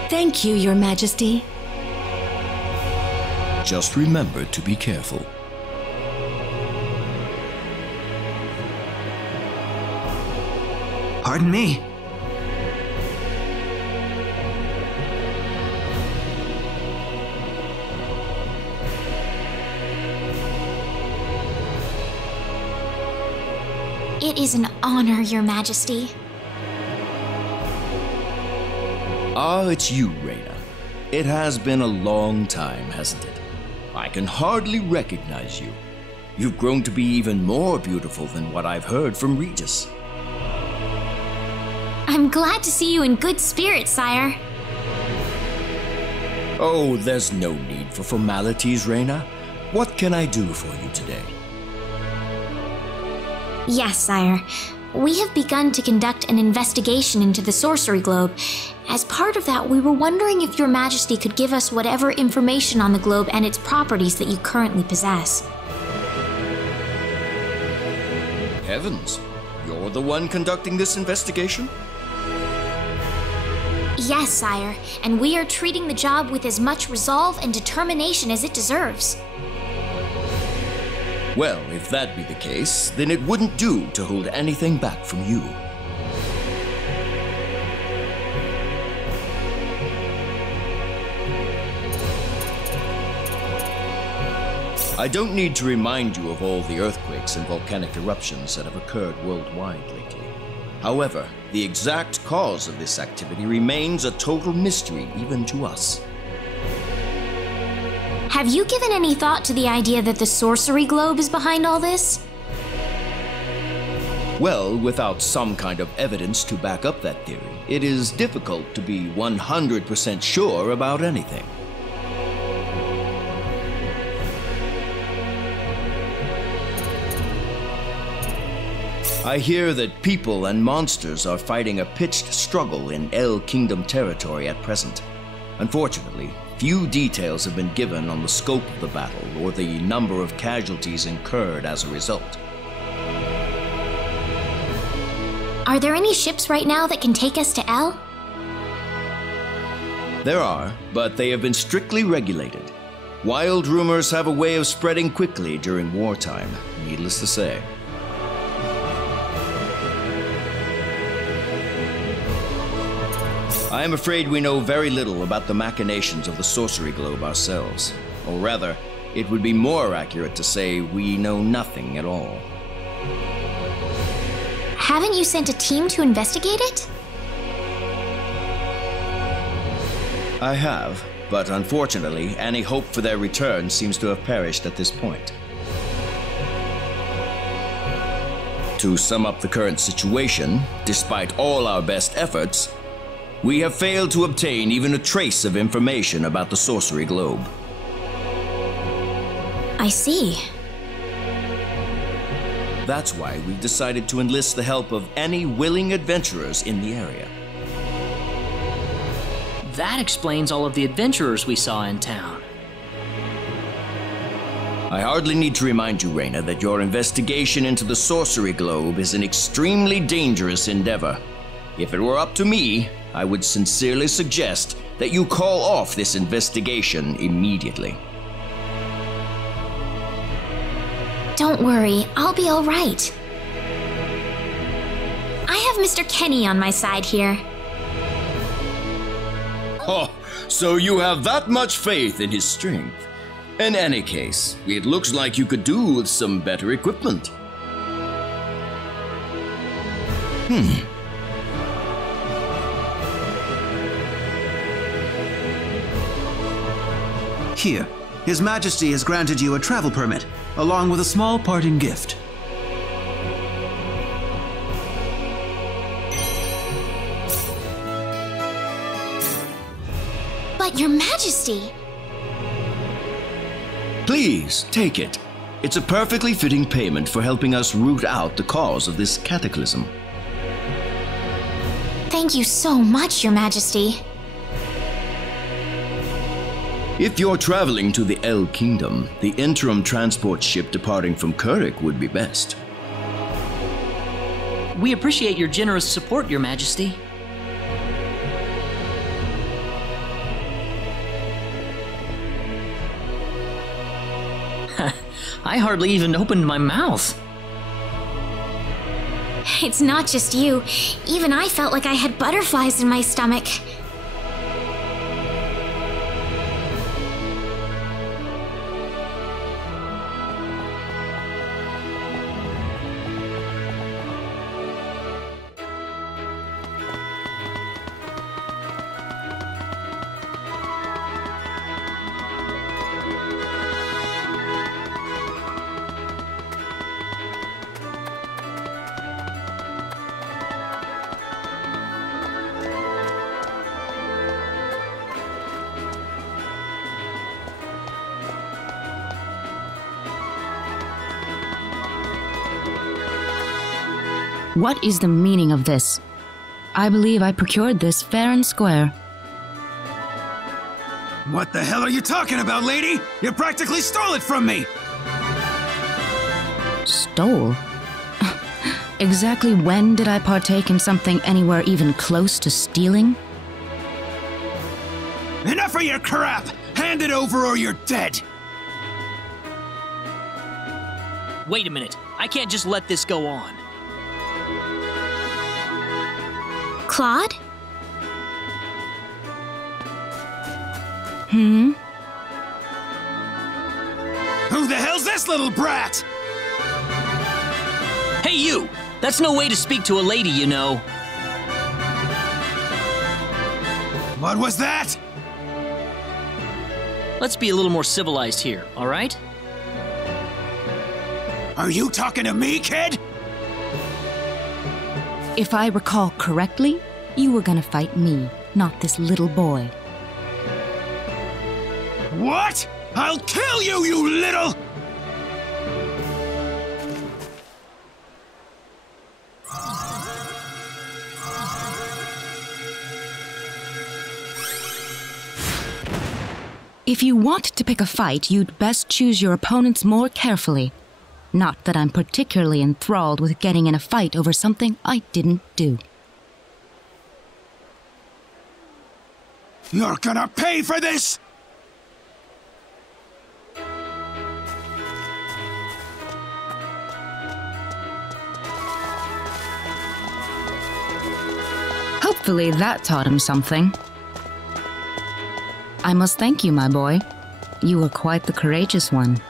Thank you, Your Majesty. Just remember to be careful. Pardon me. It is an honor, Your Majesty. Ah, it's you, Reyna. It has been a long time, hasn't it? I can hardly recognize you. You've grown to be even more beautiful than what I've heard from Regis. I'm glad to see you in good spirits, sire. Oh, there's no need for formalities, Reyna. What can I do for you today? Yes, sire. We have begun to conduct an investigation into the sorcery globe. As part of that, we were wondering if Your Majesty could give us whatever information on the globe and its properties that you currently possess. Heavens, you're the one conducting this investigation? Yes, sire, and we are treating the job with as much resolve and determination as it deserves. Well, if that be the case, then it wouldn't do to hold anything back from you. I don't need to remind you of all the earthquakes and volcanic eruptions that have occurred worldwide lately. However, the exact cause of this activity remains a total mystery even to us. Have you given any thought to the idea that the sorcery globe is behind all this? Well, without some kind of evidence to back up that theory, it is difficult to be 100% sure about anything. I hear that people and monsters are fighting a pitched struggle in El Kingdom territory at present. Unfortunately, few details have been given on the scope of the battle or the number of casualties incurred as a result. Are there any ships right now that can take us to El? There are, but they have been strictly regulated. Wild rumors have a way of spreading quickly during wartime, needless to say. I am afraid we know very little about the machinations of the sorcery globe ourselves. Or rather, it would be more accurate to say we know nothing at all. Haven't you sent a team to investigate it? I have, but unfortunately, any hope for their return seems to have perished at this point. To sum up the current situation, despite all our best efforts, we have failed to obtain even a trace of information about the sorcery globe. I see. That's why we've decided to enlist the help of any willing adventurers in the area. That explains all of the adventurers we saw in town. I hardly need to remind you, Reyna, that your investigation into the sorcery globe is an extremely dangerous endeavor. If it were up to me, I would sincerely suggest that you call off this investigation immediately. Don't worry, I'll be all right. I have Mr. Kenny on my side here. Oh, so you have that much faith in his strength. In any case, it looks like you could do with some better equipment. Here, His Majesty has granted you a travel permit, along with a small parting gift. But Your Majesty! Please, take it. It's a perfectly fitting payment for helping us root out the cause of this cataclysm. Thank you so much, Your Majesty. If you're traveling to the El Kingdom, the interim transport ship departing from Kurik would be best. We appreciate your generous support, Your Majesty. I hardly even opened my mouth. It's not just you. Even I felt like I had butterflies in my stomach. What is the meaning of this? I believe I procured this fair and square. What the hell are you talking about, lady? You practically stole it from me! Stole? Exactly when did I partake in something anywhere even close to stealing? Enough of your crap! Hand it over or you're dead! Wait a minute. I can't just let this go on. Claude? Hmm? Who the hell's this little brat? Hey, you! That's no way to speak to a lady, you know. What was that? Let's be a little more civilized here, all right? Are you talking to me, kid? If I recall correctly, you were gonna fight me, not this little boy. What? I'll kill you, you little... If you want to pick a fight, you'd best choose your opponents more carefully. Not that I'm particularly enthralled with getting in a fight over something I didn't do. You're gonna pay for this! Hopefully that taught him something. I must thank you, my boy. You were quite the courageous one.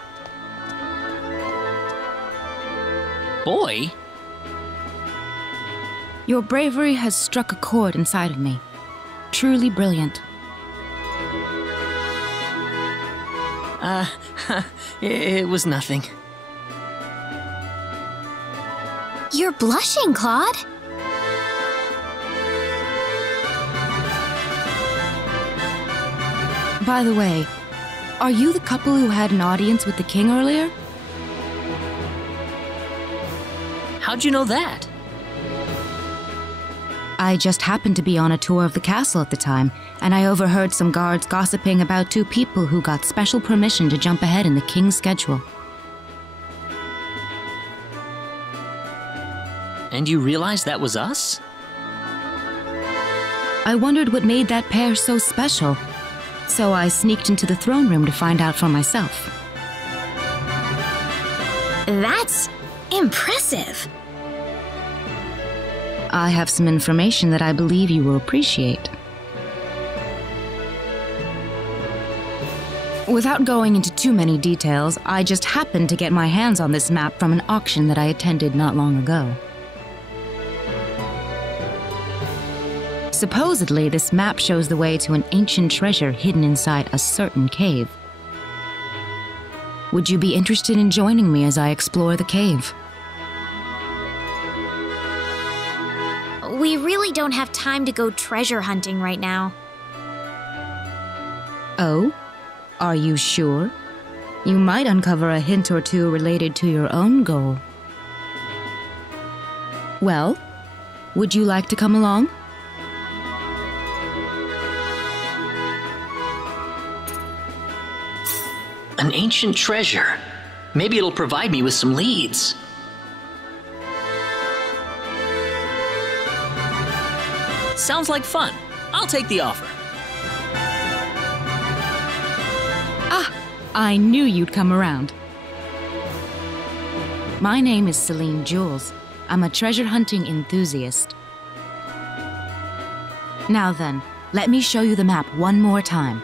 Boy? Your bravery has struck a chord inside of me. Truly brilliant. It was nothing. You're blushing, Claude. By the way, are you the couple who had an audience with the king earlier? How'd you know that? I just happened to be on a tour of the castle at the time, and I overheard some guards gossiping about two people who got special permission to jump ahead in the king's schedule. And you realized that was us? I wondered what made that pair so special, so I sneaked into the throne room to find out for myself. That's impressive. I have some information that I believe you will appreciate. Without going into too many details, I just happened to get my hands on this map from an auction that I attended not long ago. Supposedly, this map shows the way to an ancient treasure hidden inside a certain cave. Would you be interested in joining me as I explore the cave? We really don't have time to go treasure hunting right now. Oh? Are you sure? You might uncover a hint or two related to your own goal. Well, would you like to come along? An ancient treasure. Maybe it'll provide me with some leads. Sounds like fun. I'll take the offer. Ah, I knew you'd come around. My name is Celine Jules. I'm a treasure hunting enthusiast. Now then, let me show you the map one more time.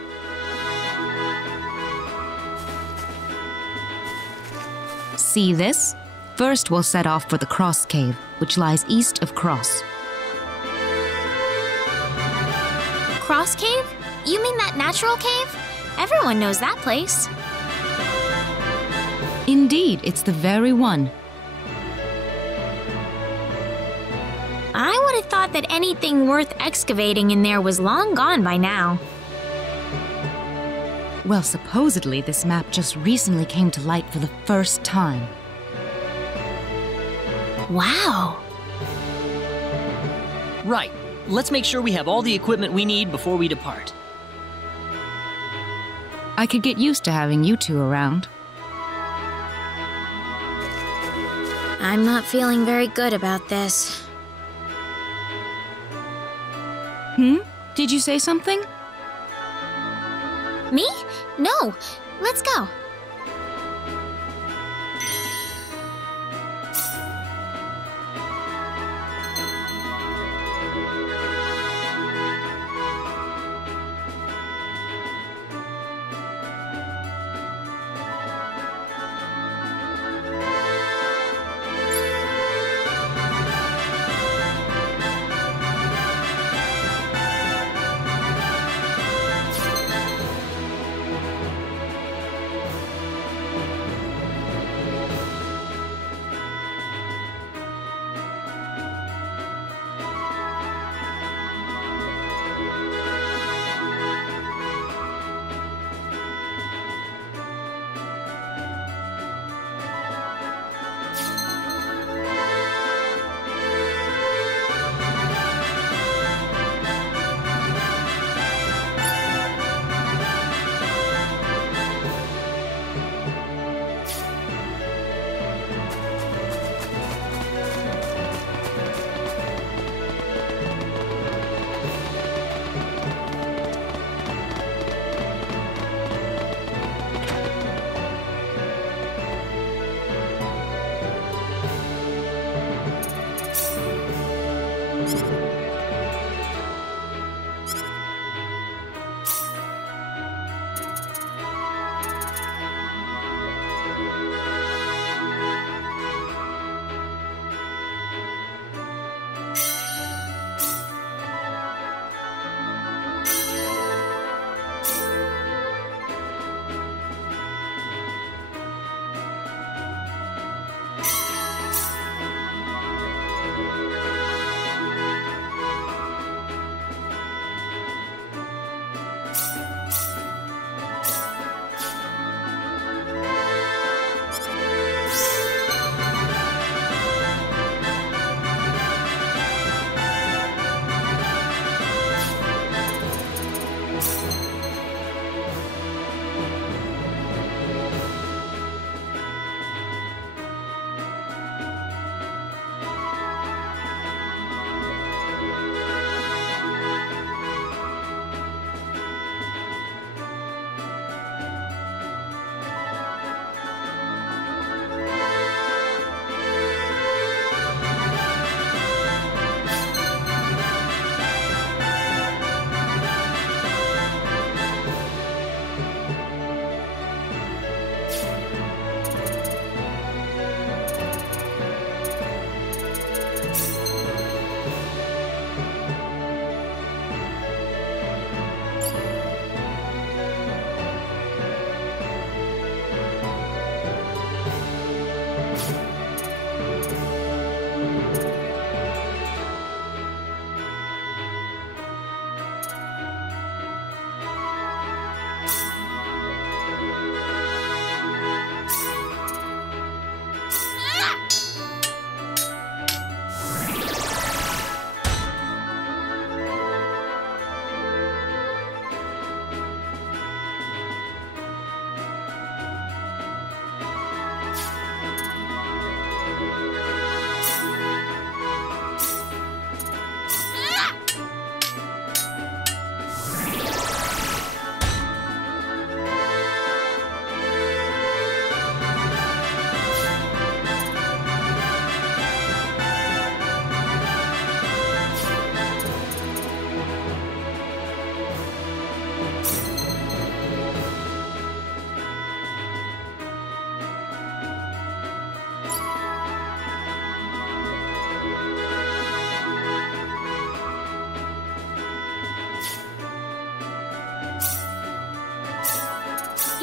See this? First, we'll set off for the Cross Cave, which lies east of Cross. Cross Cave? You mean that natural cave? Everyone knows that place. Indeed, it's the very one. I would have thought that anything worth excavating in there was long gone by now. Well, supposedly this map just recently came to light for the first time. Wow. Right. Let's make sure we have all the equipment we need before we depart. I could get used to having you two around. I'm not feeling very good about this. Did you say something? Me? No. Let's go.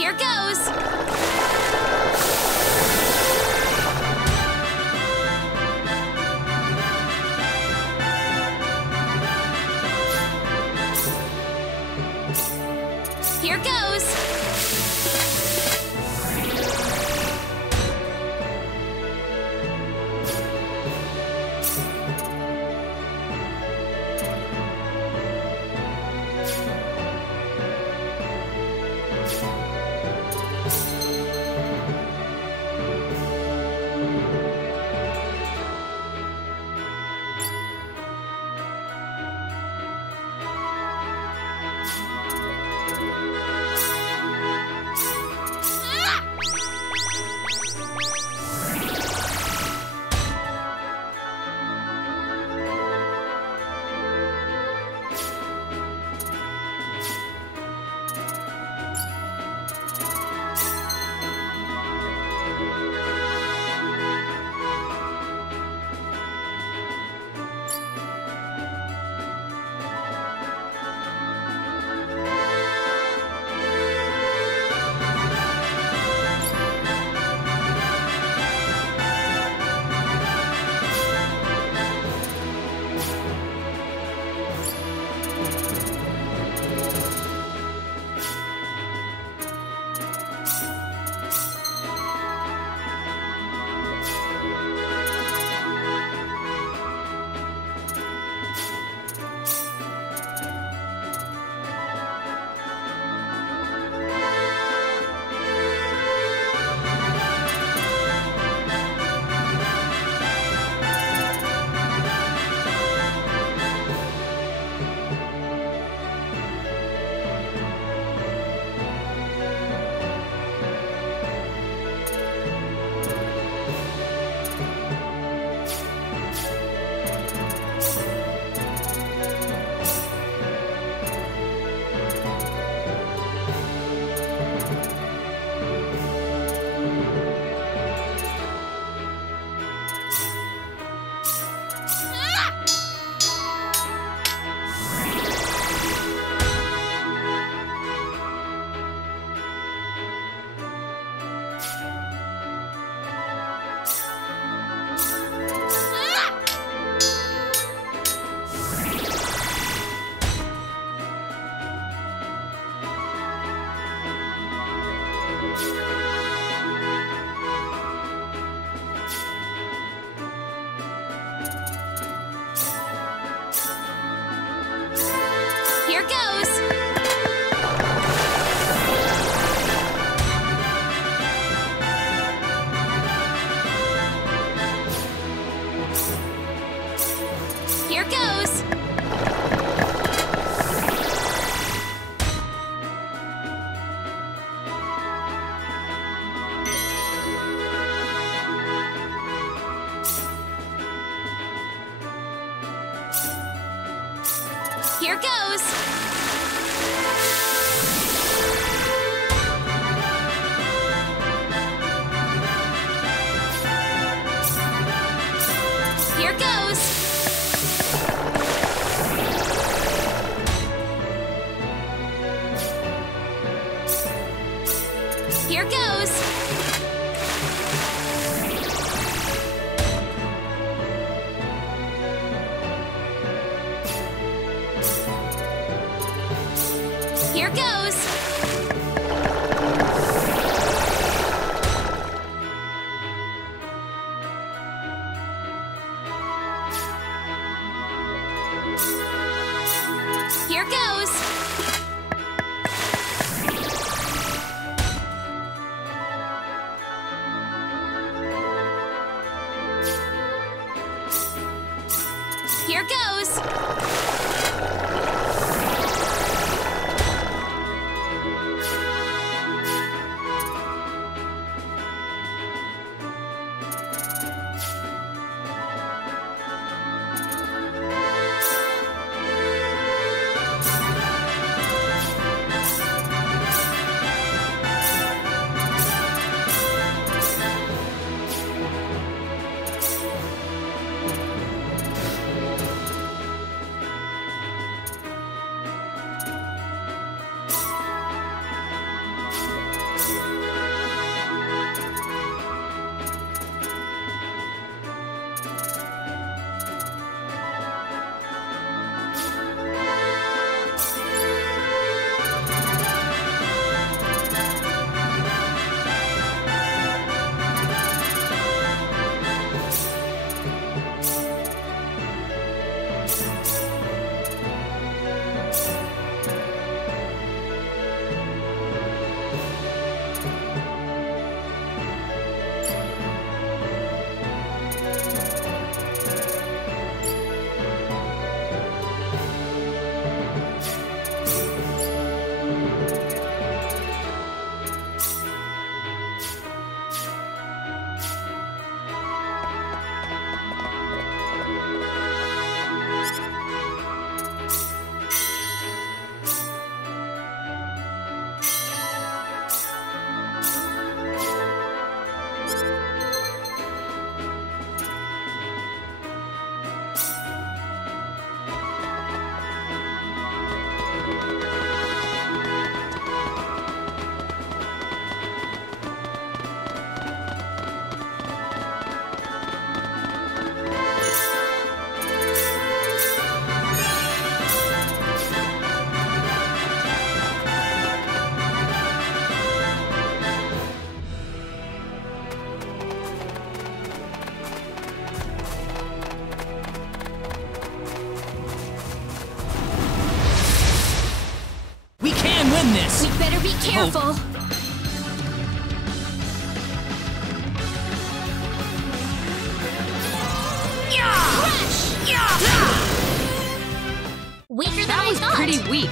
Here goes! Here goes! Here goes! Here goes! Here goes! Here goes! Here goes! Here goes! Here goes! Here goes! this! We better be careful! Weaker than I thought! Pretty weak.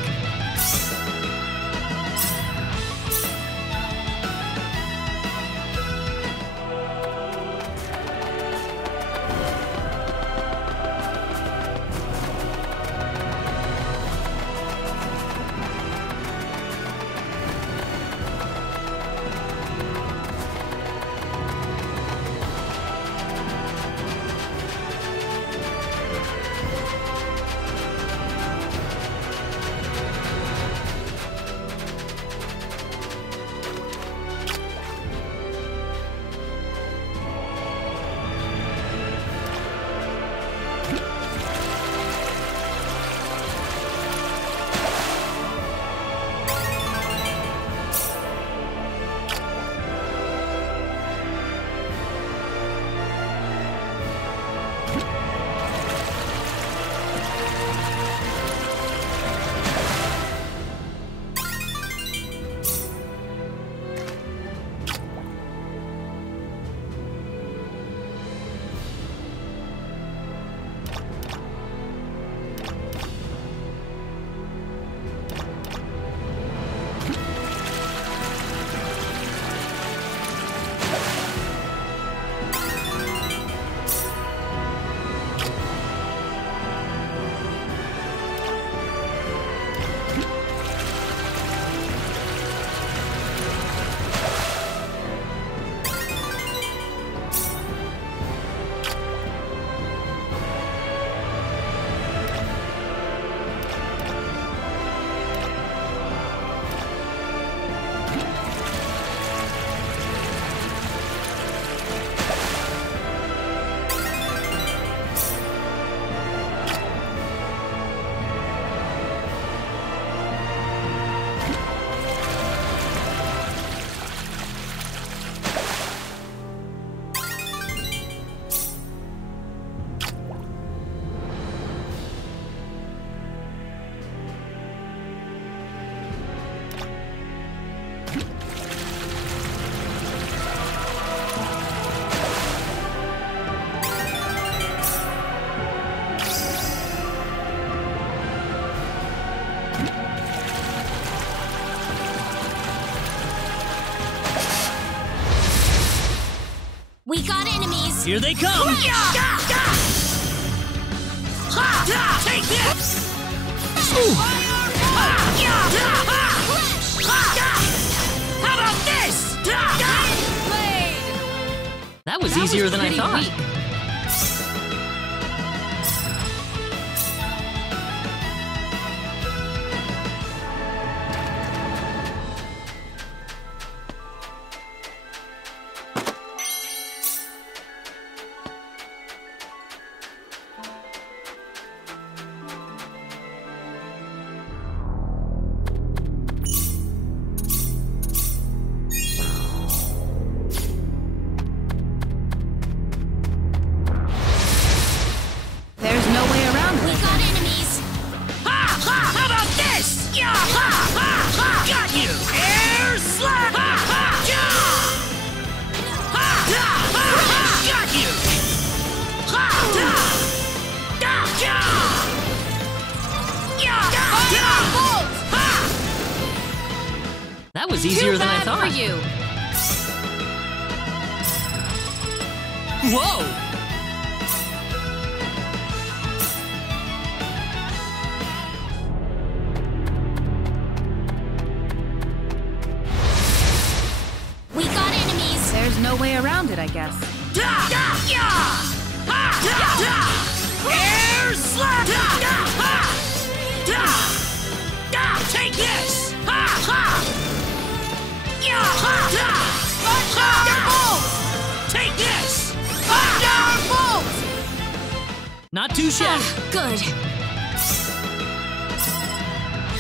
We got enemies! Here they come! Take this! How about this? That was easier than I thought. Weak. That was easier than I thought. For you. Whoa! We got enemies! There's no way around it, I guess. Air slap! Take this! Take this! Not too shabby. Good.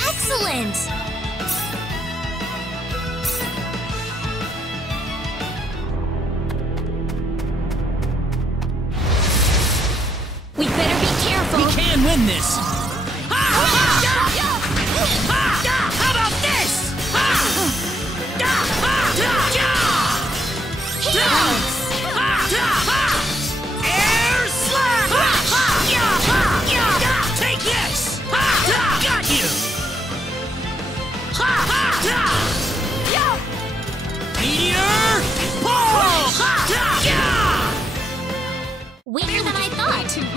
Excellent! We better be careful. We can win this. How about this?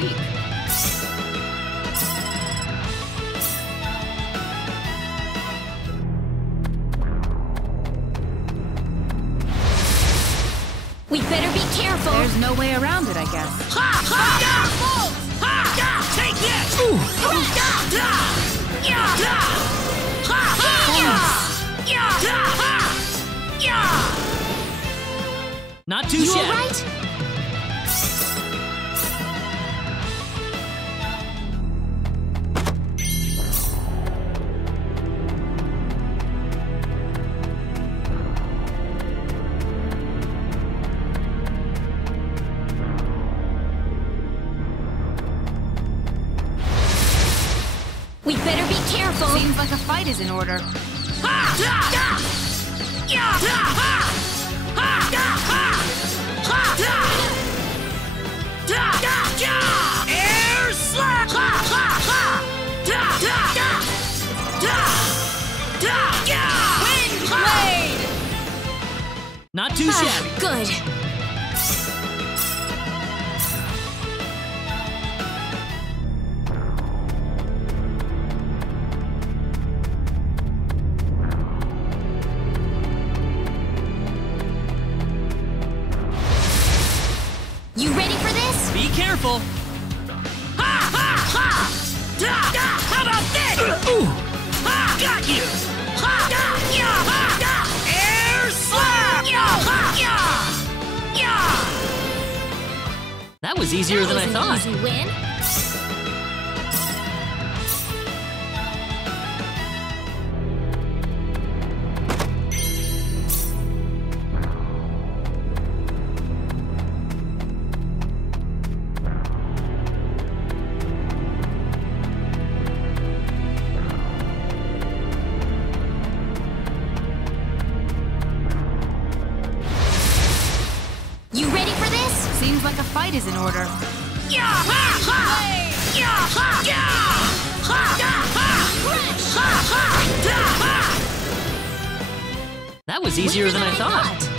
weak. We better be careful. There's no way around it, I guess. Take this! Not too You shabby. all right? We better be careful. Seems like a fight is in order. Air slap! Wind blade! Not too shabby. Good. You ready for this? Be careful. How about this? Got you! Air slap! That was easier than I thought. Easy win. You ready for this? Seems like a fight is in order. That was easier than I thought.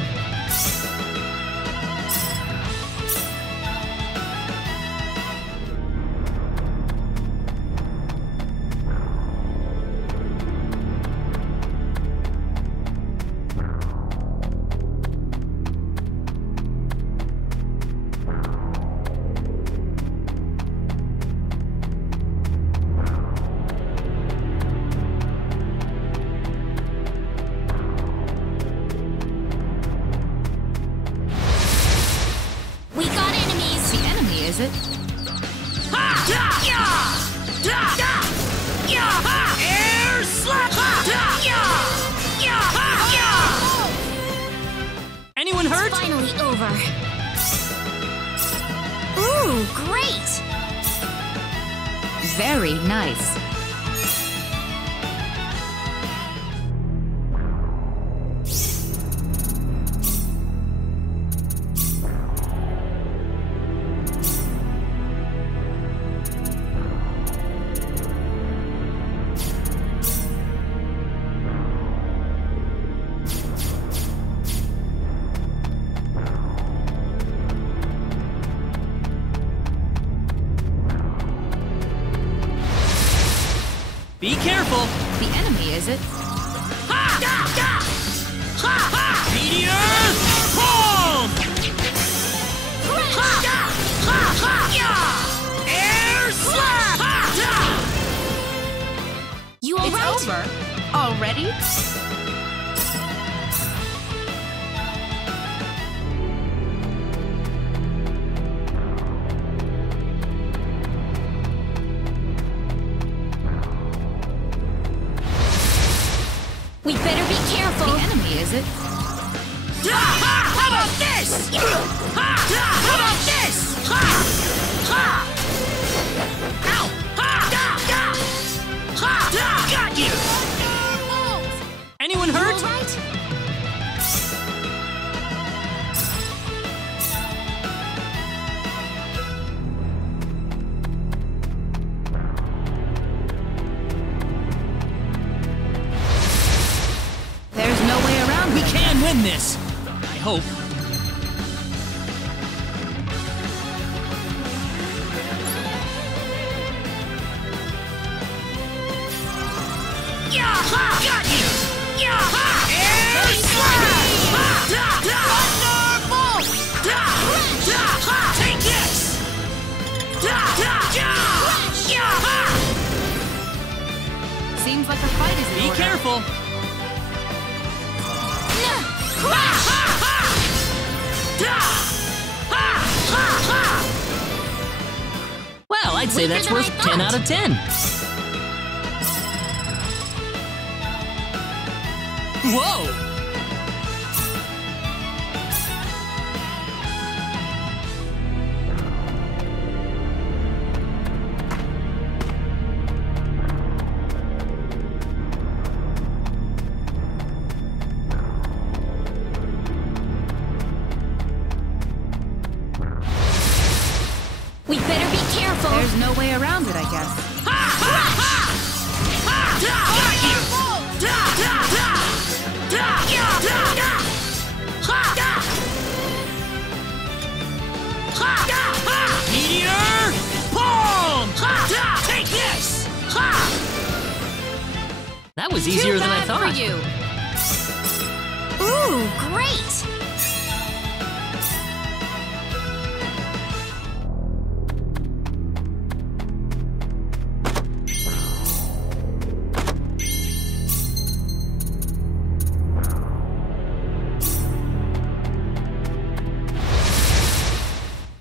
We got enemies. The enemy, is it? Air slap! Anyone hurt? It's finally over. Ooh, great! Very nice. Be careful. The enemy, is it? Meteor Palm! Air slap! You all It's right? over. Already? We better be careful. The enemy, is it? How about this? How about this? Ow! Got you! Anyone You hurt? all right? There's no way around We it. can win this. I hope. Got you! Air slash! Thunderbolt! Take this! Seems like a fight is in Be order. careful! Well, I'd say that's worth 10 out of 10. Whoa! We better be careful. There's no way around it, I guess. Meteor! Palm! Take this! That was easier than I Too bad thought. for you. Ooh, great!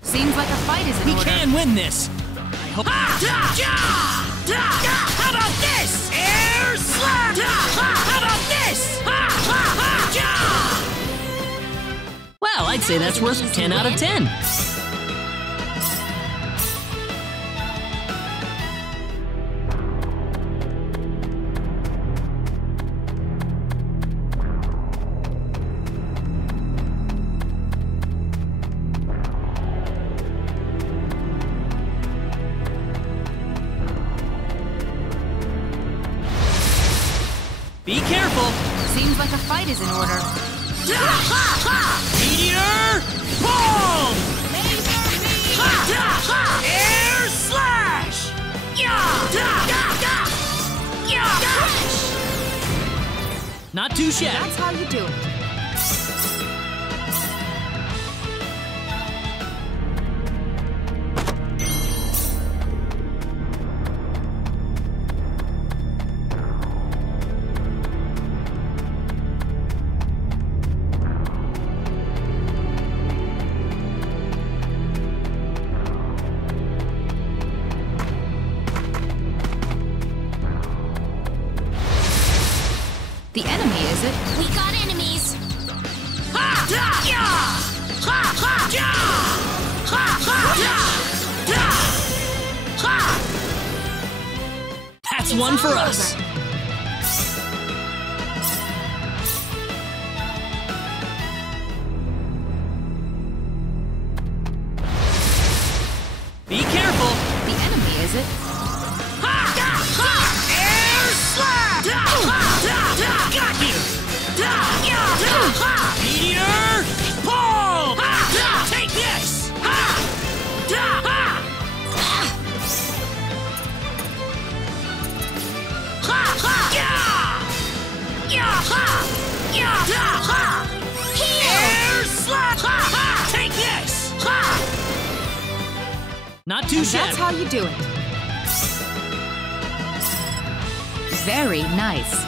Seems like a fight is in We order. can win this. I hope. How about this? Air slap! How about this? Well, I'd say that's worth 10 out of 10. Be careful! Seems like a fight is in order. Meteor! Palm! Air slash! Not too shabby. That's how you do it. The enemy, is it? We got enemies. That's one for us. Be careful. The enemy, is it? Air slap! Got you! Meteor! Palm! Take this! Air slap! Take this! Not too And shabby. that's how you do it. Very nice.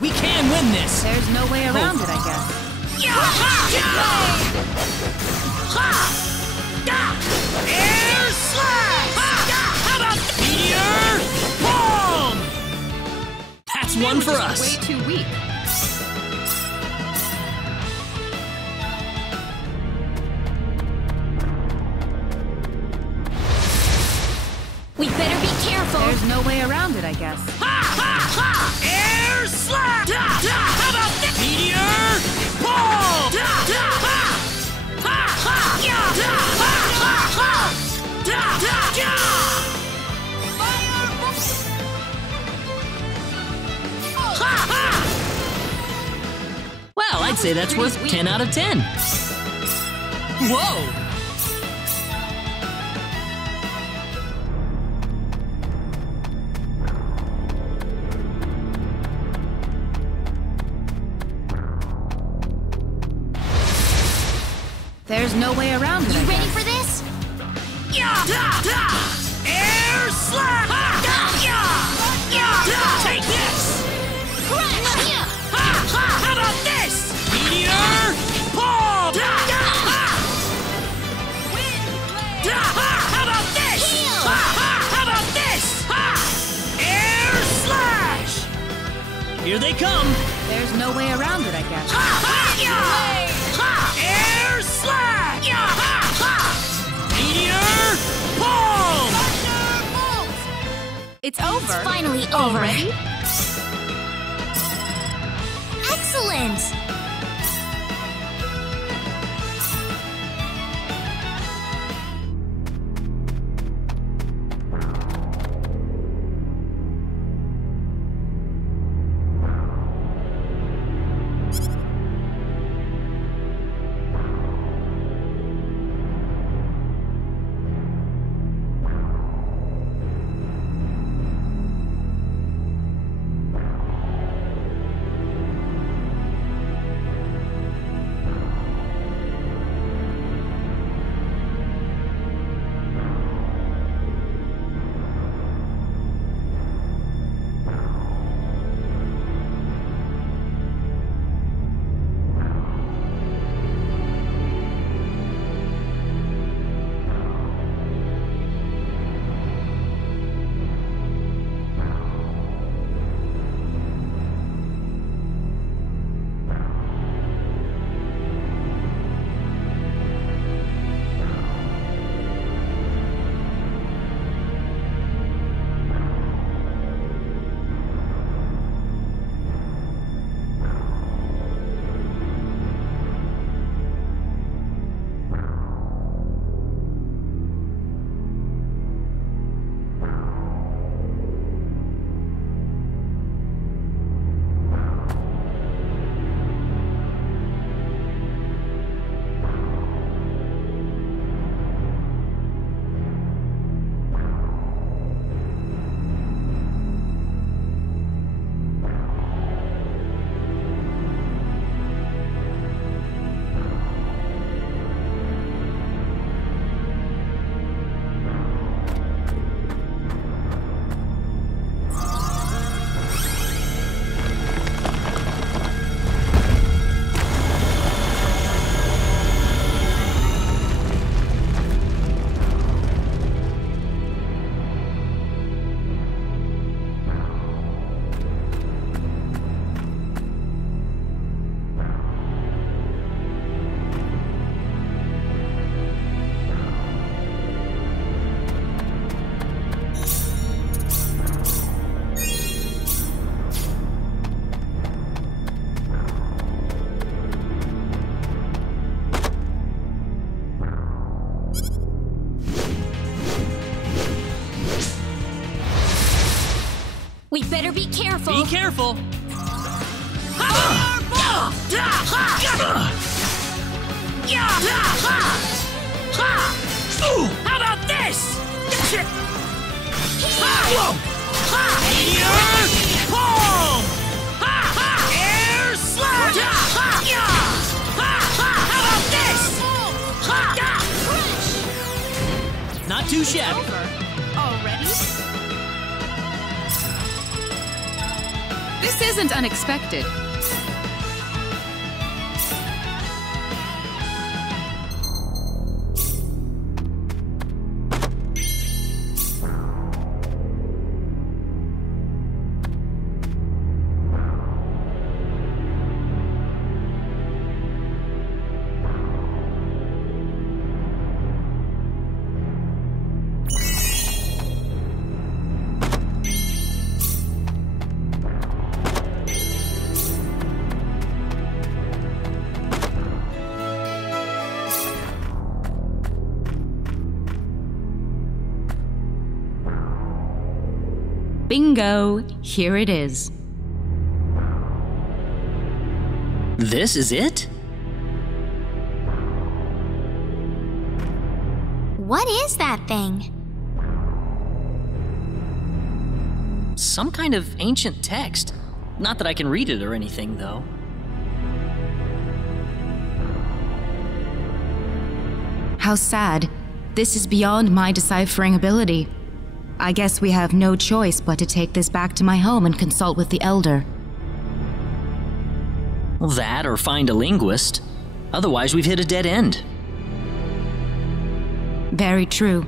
We can win this. There's no way around it, I guess. Air slap! How about meteor? Palm! That's one for us. Way too weak. We better be careful. There's no way around it, I guess. Air slap! How about this? Meteor? Palm! I'd say that's worth 10 out of 10. Whoa! There's no way around it. You ready for this? Yeah! Air slap! Take this! Crash! How about this? Meteor palm! How about this? How about this? Air slash! Here they come! There's no way around it, I guess. Air slash! Meteor palm! It's over. It's finally over. Already? Excellent! We better be careful. Be careful. How about this? Meteor palm! Air slap! How about this? Not too shabby. Already? This isn't unexpected. Bingo! Here it is. This is it? What is that thing? Some kind of ancient text. Not that I can read it or anything, though. How sad. This is beyond my deciphering ability. I guess we have no choice but to take this back to my home and consult with the Elder. That or find a linguist. Otherwise, we've hit a dead end. Very true.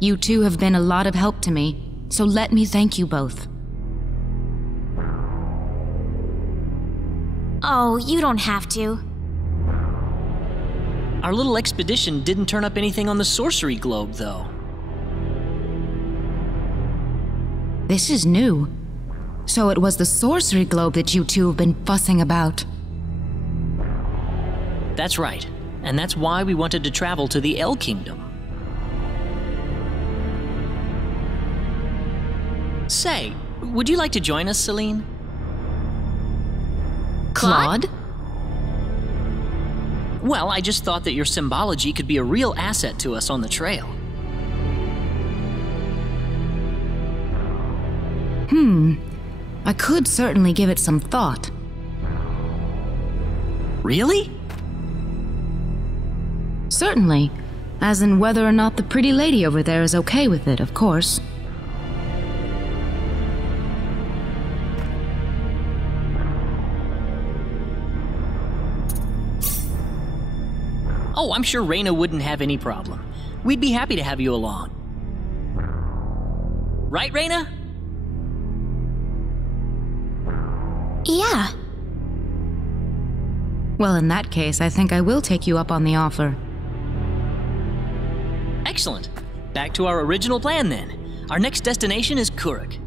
You two have been a lot of help to me, so let me thank you both. Oh, you don't have to. Our little expedition didn't turn up anything on the sorcery globe, though. This is new. So it was the sorcery globe that you two have been fussing about. That's right, and that's why we wanted to travel to the El Kingdom. Say, would you like to join us, Celine? Claude? Well, I just thought that your symbology could be a real asset to us on the trail. I could certainly give it some thought. Really? Certainly. As in whether or not the pretty lady over there is okay with it, of course. Oh, I'm sure Reyna wouldn't have any problem. We'd be happy to have you along. Right, Reyna? Yeah. Well, in that case, I think I will take you up on the offer. Excellent. Back to our original plan, then. Our next destination is Kuruk.